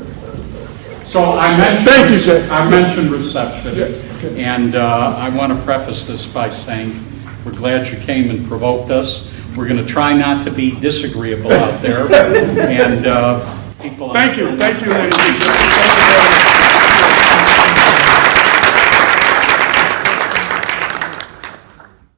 So I mentioned, Thank you, Jay. I mentioned reception, Yeah, okay. and I want to preface this by saying we're glad you came and provoked us. We're going to try not to be disagreeable out there, and people. Thank you, ladies and gentlemen. Thank you very much.